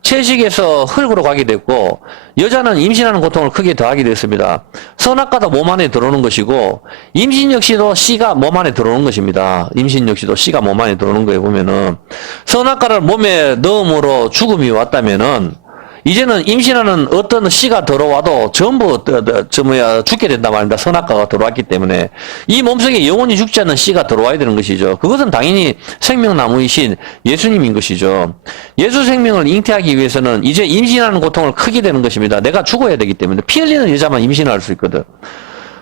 채식에서 흙으로 가게 됐고 여자는 임신하는 고통을 크게 더하게 됐습니다. 선악과도 몸 안에 들어오는 것이고 임신 역시도 씨가 몸 안에 들어오는 것입니다. 임신 역시도 씨가 몸 안에 들어오는 거에 보면은 선악과를 몸에 넣음으로 죽음이 왔다면은 이제는 임신하는 어떤 씨가 들어와도 전부 죽게 된단 말입니다. 선악과가 들어왔기 때문에 이 몸속에 영원히 죽지 않는 씨가 들어와야 되는 것이죠. 그것은 당연히 생명나무이신 예수님인 것이죠. 예수 생명을 잉태하기 위해서는 이제 임신하는 고통을 크게 되는 것입니다. 내가 죽어야 되기 때문에 피 흘리는 여자만 임신을 할 수 있거든.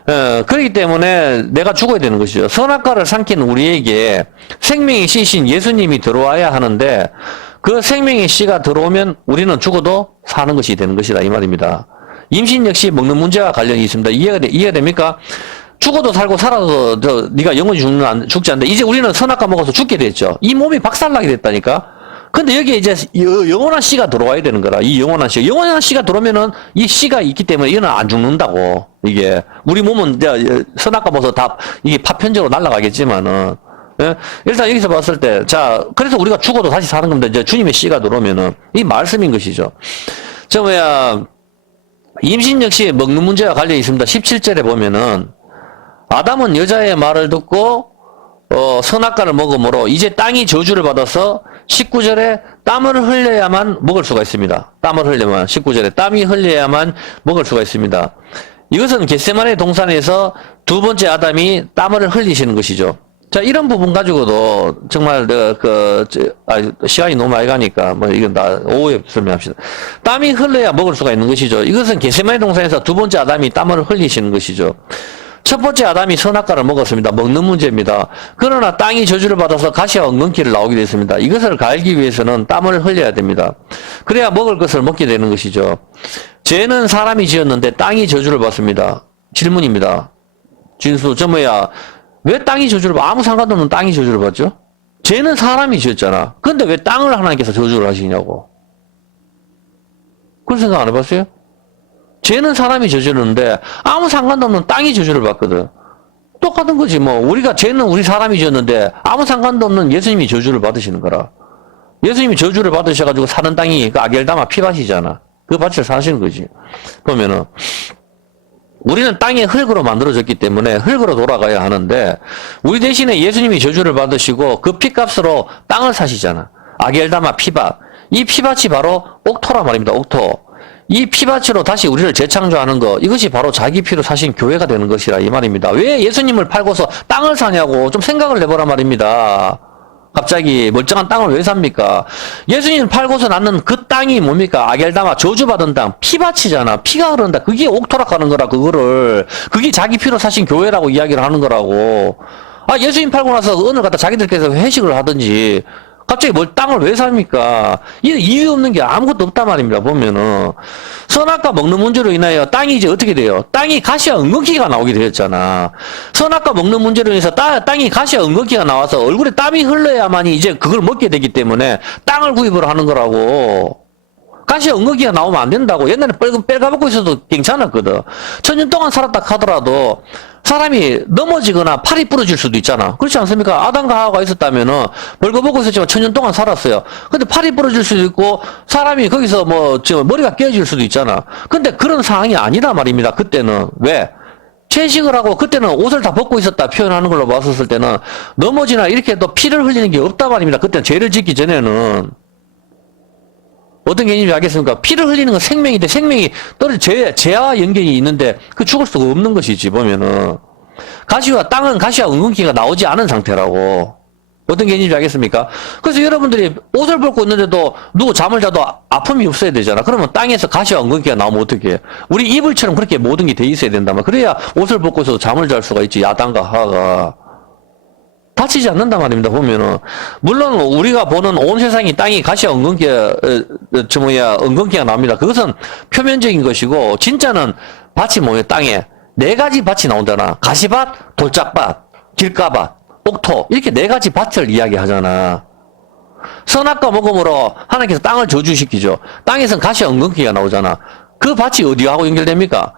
그렇기 때문에 내가 죽어야 되는 것이죠. 선악과를 삼킨 우리에게 생명의 씨신 예수님이 들어와야 하는데 그 생명의 씨가 들어오면 우리는 죽어도 사는 것이 되는 것이다 이 말입니다. 임신 역시 먹는 문제와 관련이 있습니다. 이해가 됩니까? 죽어도 살고 살아도 네가 영원히 죽지 않는데 이제 우리는 선악과 먹어서 죽게 됐죠. 이 몸이 박살나게 됐다니까. 근데 여기에 이제 영원한 씨가 들어와야 되는 거라. 이 영원한 씨가 들어오면은 이 씨가 있기 때문에 이거는 안 죽는다고. 이게 우리 몸은 이제 선악과 먹어서 다 이게 파편적으로 날아가겠지만은. 예? 일단 여기서 봤을 때, 자, 그래서 우리가 죽어도 다시 사는 겁니다. 이제 주님의 씨가 들어오면은, 이 말씀인 것이죠. 임신 역시 먹는 문제와 관련이 있습니다. 17절에 보면은, 아담은 여자의 말을 듣고, 선악과를 먹음으로, 이제 땅이 저주를 받아서, 19절에 땀을 흘려야만 먹을 수가 있습니다. 땀을 흘려야만, 19절에 땀이 흘려야만 먹을 수가 있습니다. 이것은 겟세마네 동산에서 두 번째 아담이 땀을 흘리시는 것이죠. 자, 이런 부분 가지고도 정말 시간이 너무 많이 가니까 이건 다 오후에 설명합시다. 땀이 흘러야 먹을 수가 있는 것이죠. 이것은 겟세마네 동산에서 두 번째 아담이 땀을 흘리시는 것이죠. 첫 번째 아담이 선악과를 먹었습니다. 먹는 문제입니다. 그러나 땅이 저주를 받아서 가시와 엉겅퀴를 나오게 됐습니다. 이것을 갈기 위해서는 땀을 흘려야 됩니다. 그래야 먹을 것을 먹게 되는 것이죠. 죄는 사람이 지었는데 땅이 저주를 받습니다. 질문입니다. 진수, 왜 땅이 저주를 받아? 아무 상관도 없는 땅이 저주를 받죠? 죄는 사람이 지었잖아. 근데 왜 땅을 하나님께서 저주를 하시냐고. 그런 생각 안 해봤어요? 죄는 사람이 저지르는데 아무 상관도 없는 땅이 저주를 받거든. 똑같은 거지 우리가 죄는 우리 사람이 지었는데 아무 상관도 없는 예수님이 저주를 받으시는 거라. 예수님이 저주를 받으셔가지고 사는 땅이 그 아겔다마 피밭이잖아. 그 밭을 사시는 거지. 보면은 우리는 땅의 흙으로 만들어졌기 때문에 흙으로 돌아가야 하는데 우리 대신에 예수님이 저주를 받으시고 그 피값으로 땅을 사시잖아. 아겔다마 피밭. 이 피밭이 바로 옥토란 말입니다. 옥토. 이 피밭으로 다시 우리를 재창조하는 거, 이것이 바로 자기 피로 사신 교회가 되는 것이라 이 말입니다. 왜 예수님을 팔고서 땅을 사냐고 좀 생각을 해보란 말입니다. 갑자기 멀쩡한 땅을 왜 삽니까? 예수님을 팔고서 낳는 그 땅이 뭡니까? 아겔다마 저주받은 땅, 피밭이잖아. 피가 흐른다. 그게 옥토락하는 거라, 그거를. 그게 자기 피로 사신 교회라고 이야기를 하는 거라고. 예수님 팔고 나서 오늘 갖다 자기들께서 회식을 하든지, 갑자기 뭘 땅을 왜 삽니까? 이유 없는 게 아무것도 없단 말입니다. 보면은 선악과 먹는 문제로 인하여 땅이 이제 어떻게 돼요? 땅이 가시와 엉겅퀴가 나오게 되었잖아. 선악과 먹는 문제로 인해서 땅이 가시와 엉겅퀴가 나와서 얼굴에 땀이 흘러야만이 이제 그걸 먹게 되기 때문에 땅을 구입을 하는 거라고. 가시와 엉겅퀴가 나오면 안 된다고. 옛날에 빨가벗고 있어도 괜찮았거든. 천년 동안 살았다 하더라도 사람이 넘어지거나 팔이 부러질 수도 있잖아. 그렇지 않습니까? 아담과 하와가 있었다면은 벌거벗고 있었지만 천년 동안 살았어요. 근데 팔이 부러질 수도 있고 사람이 거기서 머리가 깨어질 수도 있잖아. 근데 그런 상황이 아니다 말입니다. 그때는. 왜? 채식을 하고 그때는 옷을 다 벗고 있었다 표현하는 걸로 봤었을 때는 넘어지나 이렇게 또 피를 흘리는 게 없다 말입니다. 그때는 죄를 짓기 전에는. 어떤 개념인지 알겠습니까? 피를 흘리는 건 생명인데 생명이 죄와 연결이 있는데 그 죽을 수가 없는 것이지 보면은. 땅은 가시와 엉겅퀴가 나오지 않은 상태라고. 어떤 개념인지 알겠습니까? 그래서 여러분들이 옷을 벗고 있는데도 누구 잠을 자도 아픔이 없어야 되잖아. 그러면 땅에서 가시와 엉겅퀴가 나오면 어떻게 해? 우리 이불처럼 그렇게 모든 게 돼 있어야 된다면 그래야 옷을 벗고서 잠을 잘 수가 있지. 야단과 하가. 다치지 않는단 말입니다, 보면은. 물론, 우리가 보는 온 세상이 땅이 가시와 은근기가 나옵니다. 그것은 표면적인 것이고, 진짜는 밭이 뭐예요, 땅에. 네 가지 밭이 나온다나. 가시밭, 돌짝밭, 길가밭, 옥토. 이렇게 네 가지 밭을 이야기하잖아. 선악과 모금으로 하나님께서 땅을 저주시키죠. 땅에서는 가시와 은근기가 나오잖아. 그 밭이 어디하고 연결됩니까?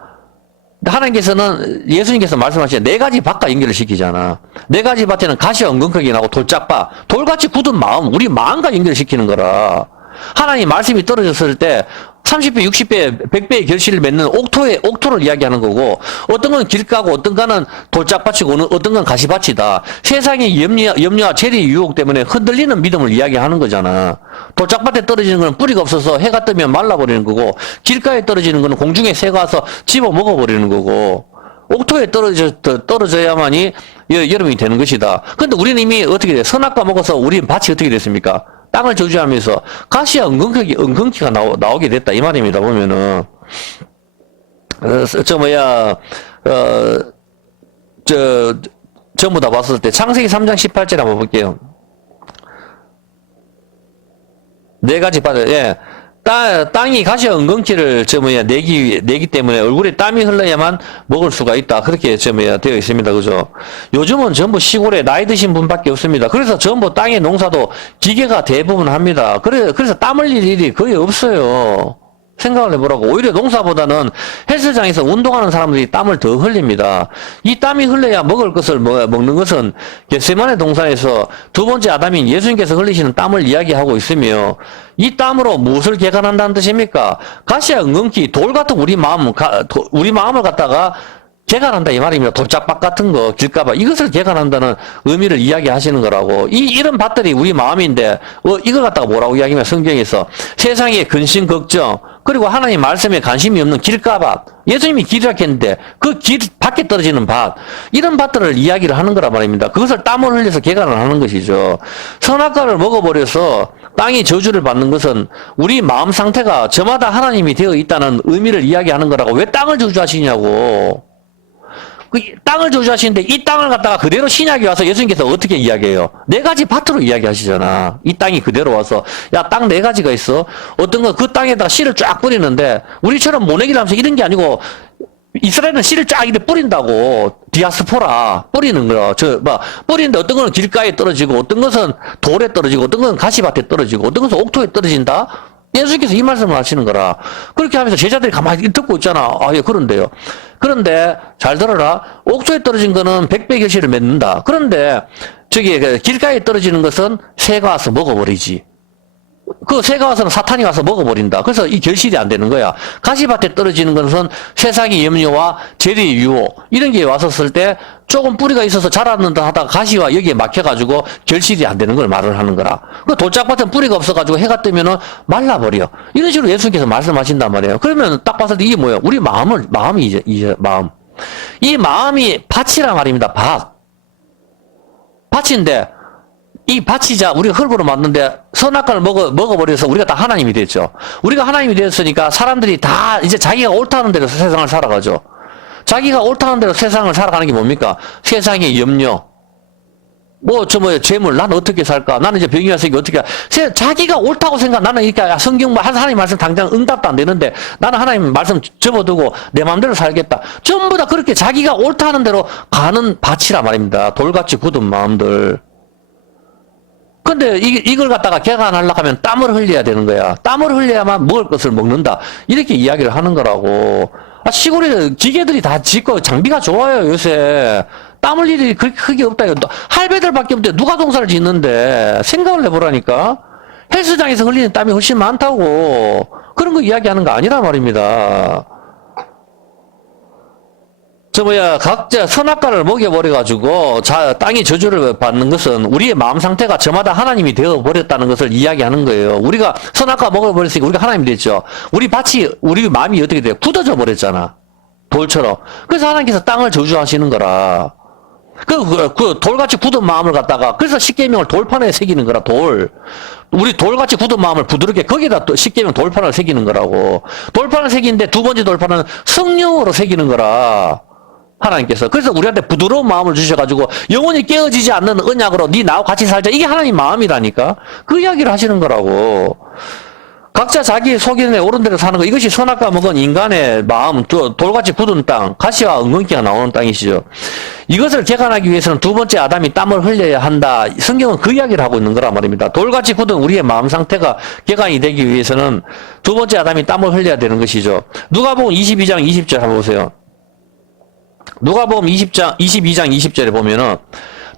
하나님께서는, 예수님께서 말씀하신 네 가지 밭과 연결을 시키잖아. 네 가지 밭에는 가시와 은근기가 나오고 돌짝밭, 돌같이 굳은 마음, 우리 마음과 연결시키는 거라. 하나님 말씀이 떨어졌을 때 30배, 60배, 100배의 결실을 맺는 옥토를 이야기하는 거고, 어떤 건 길가고, 어떤 거는 돌짝밭이고, 어떤 건 가시밭이다. 세상의 염려와 재리의 유혹 때문에 흔들리는 믿음을 이야기하는 거잖아. 돌짝밭에 떨어지는 건 뿌리가 없어서 해가 뜨면 말라버리는 거고, 길가에 떨어지는 건 공중에 새가 와서 집어 먹어버리는 거고, 옥토에 떨어져야만이 여름이 되는 것이다. 근데 우리는 이미 어떻게 돼? 선악과 먹어서 우리 밭이 어떻게 됐습니까? 땅을 저주하면서 가시와 은근기가 나오게 됐다. 이 말입니다. 보면은. 전부 다 봤을 때 창세기 3장 18절 한번 볼게요. 네 가지 받아요. 예. 땅이 가시와 은근기를 내기 때문에 얼굴에 땀이 흘러야만 먹을 수가 있다. 그렇게 되어 있습니다. 그죠? 요즘은 전부 시골에 나이 드신 분밖에 없습니다. 그래서 전부 땅의 농사도 기계가 대부분 합니다. 그래서 땀 흘릴 일이 거의 없어요. 생각을 해보라고. 오히려 농사보다는 헬스장에서 운동하는 사람들이 땀을 더 흘립니다. 이 땀이 흘러야 먹을 것을 먹는 것은 겟세마네 동산에서 두 번째 아담인 예수님께서 흘리시는 땀을 이야기하고 있으며, 이 땀으로 무엇을 개간한다는 뜻입니까? 가시와 은근기, 돌 같은 우리 마음을 갖다가 개간한다 이 말입니다. 돌짝밭 같은 거, 길가밭, 이것을 개간한다는 의미를 이야기하시는 거라고. 이런 밭들이 우리 마음인데, 이걸 갖다가 뭐라고 이야기하면 성경에서 세상의 근심, 걱정, 그리고 하나님 말씀에 관심이 없는 길가밭, 예수님이 길이라 했는데 그 길 밖에 떨어지는 밭, 이런 밭들을 이야기를 하는 거란 말입니다. 그것을 땀을 흘려서 개간을 하는 것이죠. 선악과를 먹어버려서 땅이 저주를 받는 것은 우리 마음 상태가 저마다 하나님이 되어 있다는 의미를 이야기하는 거라고. 왜 땅을 저주하시냐고. 그 땅을 저주하시는데 이 땅을 갖다가 그대로 신약이 와서 예수님께서 어떻게 이야기해요? 네 가지 밭으로 이야기하시잖아. 이 땅이 그대로 와서, 야, 땅 네 가지가 있어. 어떤 건 그 땅에다가 씨를 쫙 뿌리는데, 우리처럼 모내기를 하면서 이런 게 아니고, 이스라엘은 씨를 쫙 이렇게 뿌린다고. 디아스포라 뿌리는 거. 뿌리는데 어떤 거는 길가에 떨어지고, 어떤 것은 돌에 떨어지고, 어떤 것은 가시밭에 떨어지고, 어떤 것은 옥토에 떨어진다. 예수님께서 이 말씀을 하시는 거라. 그렇게 하면서 제자들이 가만히 듣고 있잖아. 아, 예, 그런데요. 그런데 잘 들어라. 옥토에 떨어진 거는 100배 결실을 맺는다. 그런데 길가에 떨어지는 것은 새가 와서 먹어버리지. 그 새가 와서는 사탄이 와서 먹어버린다. 그래서 이 결실이 안 되는 거야. 가시밭에 떨어지는 것은 세상의 염려와 재리의 유혹, 이런 게 왔었을 때 조금 뿌리가 있어서 자랐는다 하다가 가시와 여기에 막혀가지고 결실이 안 되는 걸 말을 하는 거라. 그 돌짝밭은 뿌리가 없어가지고 해가 뜨면은 말라버려. 이런 식으로 예수님께서 말씀하신단 말이에요. 그러면 딱 봤을 때 이게 뭐예요? 우리 마음이 이제 마음. 이 마음이 밭이란 말입니다. 밭인데, 이 밭이자 우리가 흙으로 만드는데 선악과를 먹어버려서 우리가 다 하나님이 됐죠. 우리가 하나님이 되었으니까 사람들이 다 이제 자기가 옳다는 대로 세상을 살아가죠. 자기가 옳다는 대로 세상을 살아가는 게 뭡니까? 세상의 염려. 재물, 나는 어떻게 살까? 나는 이제 병이 와서 이게 어떻게, 자기가 옳다고 생각, 나는 이렇게 하나님 말씀 당장 응답도 안 되는데, 나는 하나님 말씀 접어두고 내 마음대로 살겠다. 전부 다 그렇게 자기가 옳다는 대로 가는 밭이란 말입니다. 돌같이 굳은 마음들. 근데 이걸 갖다가 개간하려고 하면 땀을 흘려야 되는 거야. 땀을 흘려야만 먹을 것을 먹는다. 이렇게 이야기를 하는 거라고. 시골에 기계들이 다 짓고 장비가 좋아요, 요새. 땀 흘릴 일이 그렇게 크게 없다. 할배들밖에 없는데 누가 농사를 짓는데 생각을 해보라니까. 헬스장에서 흘리는 땀이 훨씬 많다고. 그런 거 이야기하는 거 아니란 말입니다. 각자 선악과를 먹여버려가지고, 땅이 저주를 받는 것은 우리의 마음 상태가 저마다 하나님이 되어버렸다는 것을 이야기하는 거예요. 우리가 선악과 먹어버렸으니까 우리가 하나님이 됐죠. 우리 마음이 어떻게 돼요? 굳어져 버렸잖아. 돌처럼. 그래서 하나님께서 땅을 저주하시는 거라. 그 돌같이 굳은 마음을 갖다가, 그래서 십계명을 돌판에 새기는 거라, 돌. 우리 돌같이 굳은 마음을 부드럽게 거기다 또 십계명 돌판을 새기는 거라고. 돌판을 새기는데 두 번째 돌판은 성령으로 새기는 거라. 하나님께서. 그래서 우리한테 부드러운 마음을 주셔가지고 영원히 깨어지지 않는 언약으로 네 나와 같이 살자. 이게 하나님 마음이라니까. 그 이야기를 하시는 거라고. 각자 자기 속인에 옳은 대로 사는 거. 이것이 선악과 먹은 인간의 마음, 돌같이 굳은 땅, 가시와 은근기가 나오는 땅이시죠. 이것을 개간하기 위해서는 두 번째 아담이 땀을 흘려야 한다. 성경은 그 이야기를 하고 있는 거란 말입니다. 돌같이 굳은 우리의 마음 상태가 개간이 되기 위해서는 두 번째 아담이 땀을 흘려야 되는 것이죠. 누가복음 22장 20절 한번 보세요. 누가복음 22장 20절에 보면은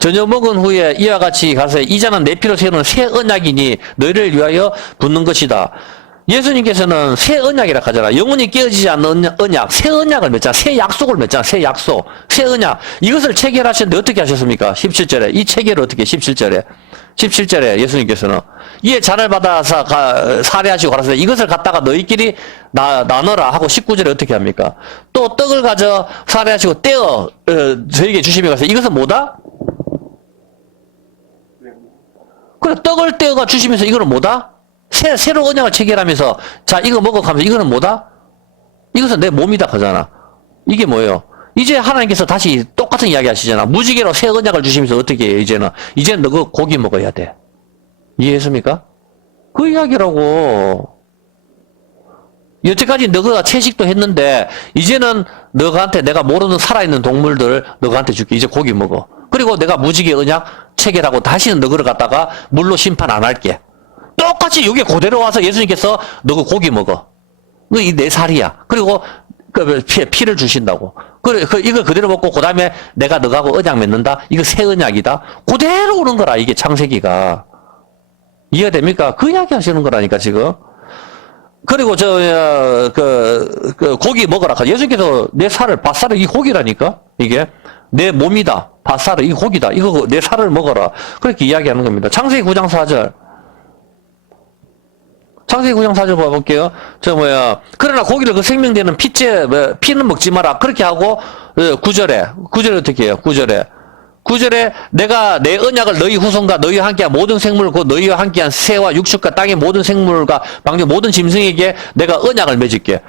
저녁 먹은 후에 이와 같이 가서 이자는 내 피로 세우는 새 언약이니 너희를 위하여 붓는 것이다. 예수님께서는 새 언약이라 하잖아. 영원히 깨어지지 않는 언약, 새 언약을 맺잖아. 새 약속을 맺잖아. 새 약속, 새 언약. 이것을 체결하셨는데 어떻게 하셨습니까? 17절에. 이 체결을 어떻게 17절에 예수님께서는 이에 잔을 받아서 살해하시고 가라사대 이것을 갖다가 너희끼리 나눠라 하고 19절에 어떻게 합니까? 또 떡을 가져 살해하시고 떼어 저에게 주시며 가서 이것은 뭐다? 그래, 떡을 떼어가 주시면서 이거는 뭐다? 새로 언약을 체결하면서, 자, 이거 먹어가면서 이거는 뭐다? 이것은 내 몸이다 하잖아. 이게 뭐예요? 이제 하나님께서 다시 똑같은 이야기 하시잖아. 무지개로 새 언약을 주시면서 어떻게 해요, 이제는? 이제는 너 그 고기 먹어야 돼. 이해했습니까? 그 이야기라고. 여태까지 너가 채식도 했는데, 이제는 너한테 내가 모르는 살아있는 동물들 너한테 줄게. 이제 고기 먹어. 그리고 내가 무지개 언약 체결하고 다시는 너를 갖다가 물로 심판 안 할게. 똑같이 이게 그대로 와서 예수님께서 너 그 고기 먹어. 너 이 내 살이야. 그리고 그 피를 주신다고. 그래, 이거 그대로 먹고 그 다음에 내가 너하고 언약 맺는다. 이거 새 언약이다. 그대로 오는 거라 이게 창세기가. 이해가 됩니까? 그 이야기 하시는 거라니까 지금. 그리고 고기 먹어라. 예수님께서 내 살을, 밭살을 이 고기라니까? 이게. 내 몸이다. 밭살을 이 고기다. 이거 내 살을 먹어라. 그렇게 이야기하는 겁니다. 창세기 9장 4절. 창세기 9장 4절 봐볼게요. 그러나 고기를 그 생명되는 피는 먹지 마라. 그렇게 하고, 9절에 어떻게 해요? 9절에 내가 내 언약을 너희 후손과 너희와 함께한 모든 생물, 그 너희와 함께한 새와 육축과 땅의 모든 생물과 방주 모든 짐승에게 내가 언약을 맺을게.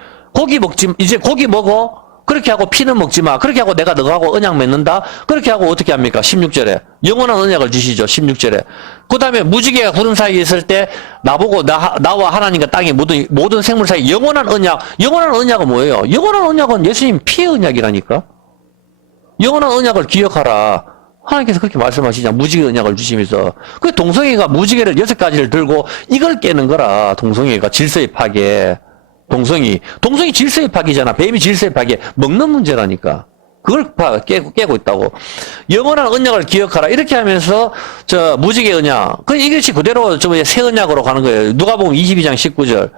이제 고기 먹어. 그렇게 하고 피는 먹지 마. 그렇게 하고 내가 너하고 언약 맺는다. 그렇게 하고 어떻게 합니까? 16절에. 영원한 언약을 주시죠. 16절에. 그 다음에 무지개가 구름 사이에 있을 때 나보고 나와 하나님과 땅의 모든 생물 사이 영원한 언약. 영원한 언약은 뭐예요? 영원한 언약은 예수님 피의 언약이라니까. 영원한 언약을 기억하라. 하나님께서 그렇게 말씀하시잖아. 무지개 언약을 주시면서. 그 동성애가 무지개를 6가지를 들고 이걸 깨는 거라. 동성애가 질서의 파괴. 동성이 질서의 파괴잖아. 뱀이 질서의 파괴. 먹는 문제라니까. 그걸 깨고 있다고. 영원한 언약을 기억하라. 이렇게 하면서, 무지개 언약. 이것이 그대로, 새 언약으로 가는 거예요. 누가복음 22장 19절.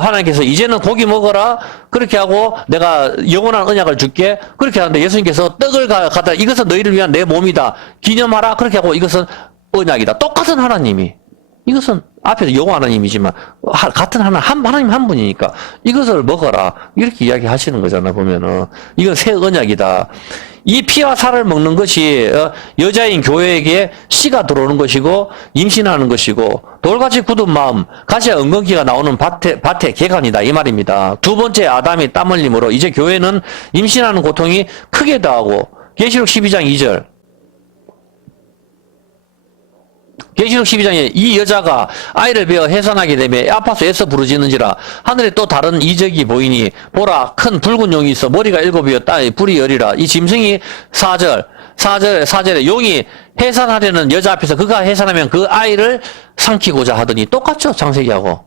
하나님께서 이제는 고기 먹어라. 그렇게 하고 내가 영원한 언약을 줄게. 그렇게 하는데 예수님께서 떡을 갖다 이것은 너희를 위한 내 몸이다. 기념하라. 그렇게 하고 이것은 언약이다. 똑같은 하나님이. 이것은 앞에서 여호와 하나님이지만 같은 하나님 한 분이니까 이것을 먹어라 이렇게 이야기하시는 거잖아. 보면은 이건 새 언약이다. 이 피와 살을 먹는 것이 여자인 교회에게 씨가 들어오는 것이고 임신하는 것이고 돌같이 굳은 마음 가시와 은근기가 나오는 밭의 개간이다 이 말입니다. 두 번째 아담이 땀 흘림으로 이제 교회는 임신하는 고통이 크게 더하고 계시록 12장 2절 계시록 12장에 이 여자가 아이를 베어 해산하게 되며 아파서 애써 부르짖는지라 하늘에 또 다른 이적이 보이니 보라 큰 붉은 용이 있어 머리가 7이여 땅에 불이 열이라. 이 짐승이 4절에 용이 해산하려는 여자 앞에서 그가 해산하면 그 아이를 삼키고자 하더니 똑같죠 창세기하고.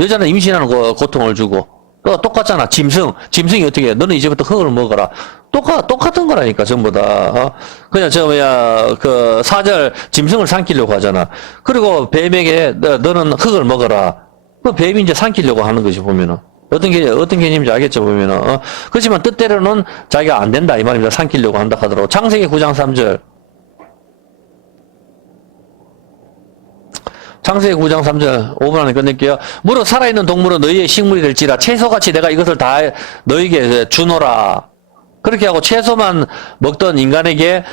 여자는 임신하는 고통을 주고 똑같잖아. 짐승이 어떻게 해? 너는 이제부터 흙을 먹어라. 똑같은 거라니까, 전부 다. 그냥, 4절, 짐승을 삼키려고 하잖아. 그리고 뱀에게, 너는 흙을 먹어라. 그 뱀이 이제 삼키려고 하는 것이, 보면은. 어떤 개념인지 알겠죠, 보면은. 그렇지만 뜻대로는 자기가 안 된다, 이 말입니다. 삼키려고 한다 하더라도. 창세기 9장 3절. 창세기 9장 3절 5분 안에 끝낼게요. 무릇 살아있는 동물은 너희의 식물이 될지라 채소같이 내가 이것을 다 너희에게 주노라. 그렇게 하고 채소만 먹던 인간에게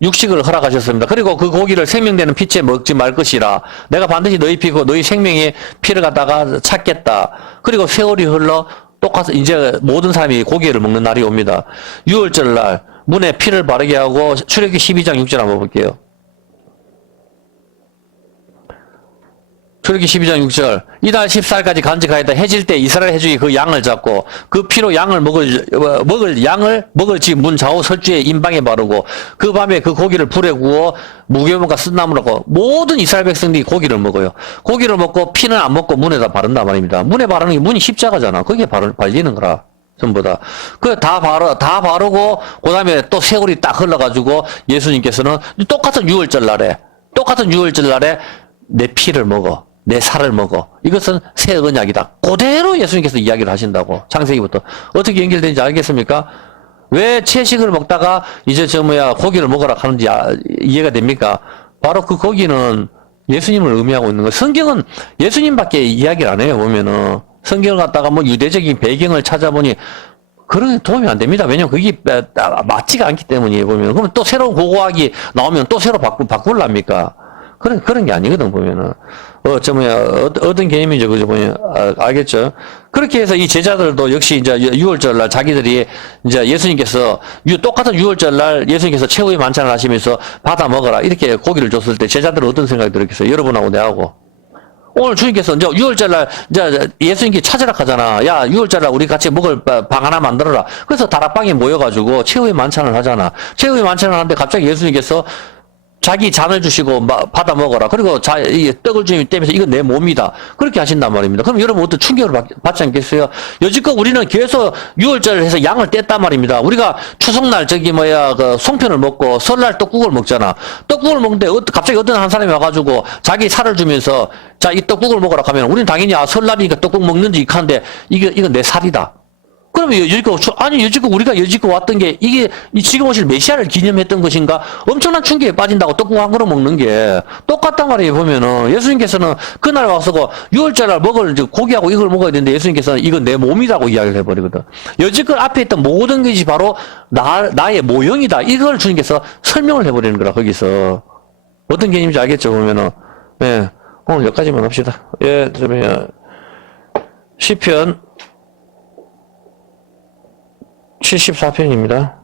육식을 허락하셨습니다. 그리고 그 고기를 생명되는 피채 먹지 말 것이라. 내가 반드시 너희 피고 너희 생명의 피를 갖다가 찾겠다. 그리고 세월이 흘러 똑같은, 이제 모든 사람이 고기를 먹는 날이 옵니다. 6월절 날, 문에 피를 바르게 하고, 출애굽기 12장 6절 한번 볼게요. 출애굽기 12장 6절. 이달 14일까지 간직하였다. 해질 때 이스라엘 해족이 그 양을 잡고 그 피로 양을 먹을 집 문 좌우 설주에 임방에 바르고 그 밤에 그 고기를 불에 구워 무교물과 쓴나무로 하고 모든 이스라엘 백성들이 고기를 먹어요. 고기를 먹고 피는 안 먹고 문에다 바른단 말입니다. 문에 바르는 게 문이 십자가잖아. 거기에 발리는 거라. 전부 다. 다 바르고, 그 다음에 또 세월이 딱 흘러가지고 예수님께서는 똑같은 6월절 날에 내 피를 먹어. 내 살을 먹어. 이것은 새 언약이다. 그대로 예수님께서 이야기를 하신다고. 창세기부터. 어떻게 연결되는지 알겠습니까? 왜 채식을 먹다가 이제 고기를 먹으라 하는지 이해가 됩니까? 바로 그 고기는 예수님을 의미하고 있는 거예요. 성경은 예수님밖에 이야기를 안 해요, 보면은. 성경을 갖다가 유대적인 배경을 찾아보니 그런 도움이 안 됩니다. 왜냐면 그게 맞지가 않기 때문이에요, 보면. 그러면 또 새로운 고고학이 나오면 또 새로 바꿀랍니까? 그런 게 아니거든, 보면은. 어떤 개념이죠, 그죠, 보면. 알겠죠? 그렇게 해서 이 제자들도 역시 이제 6월절 날 자기들이 이제 예수님께서, 똑같은 6월절 날 예수님께서 최후의 만찬을 하시면서 받아 먹어라. 이렇게 고기를 줬을 때 제자들은 어떤 생각이 들었겠어요? 여러분하고 내하고. 오늘 주님께서 이제 6월절 날 이제 예수님께 찾으라 하잖아. 야, 6월절 날 우리 같이 먹을 방 하나 만들어라. 그래서 다락방에 모여가지고 최후의 만찬을 하잖아. 최후의 만찬을 하는데 갑자기 예수님께서 자기 잔을 주시고 받아 먹어라. 그리고 이 떡을 주시면서 이건 내 몸이다. 그렇게 하신단 말입니다. 그럼 여러분 어떤 충격을 받지 않겠어요? 여지껏 우리는 계속 6월절을 해서 양을 뗐단 말입니다. 우리가 추석날 그 송편을 먹고 설날 떡국을 먹잖아. 떡국을 먹는데 갑자기 어떤 한 사람이 와가지고 자기 살을 주면서 자, 이 떡국을 먹어라 하면 우리는 당연히 설날이니까 떡국 먹는지 익한데 이건 내 살이다. 그러면 여지껏 우리가 여지껏 왔던 게 이게 지금 오실 메시아를 기념했던 것인가? 엄청난 충격에 빠진다고 떡국 한 그릇 먹는 게 똑같단 말이에요. 보면은 예수님께서는 그날 와서 6월절 날 먹을 고기하고 이걸 먹어야 되는데 예수님께서는 이건 내 몸이라고 이야기를 해버리거든. 여지껏 앞에 있던 모든 것이 바로 나의 모형이다. 이걸 주님께서 설명을 해버리는 거라. 거기서 어떤 개념인지 알겠죠? 보면은 예, 오늘 여기까지만 합시다. 예, 시편 74편입니다.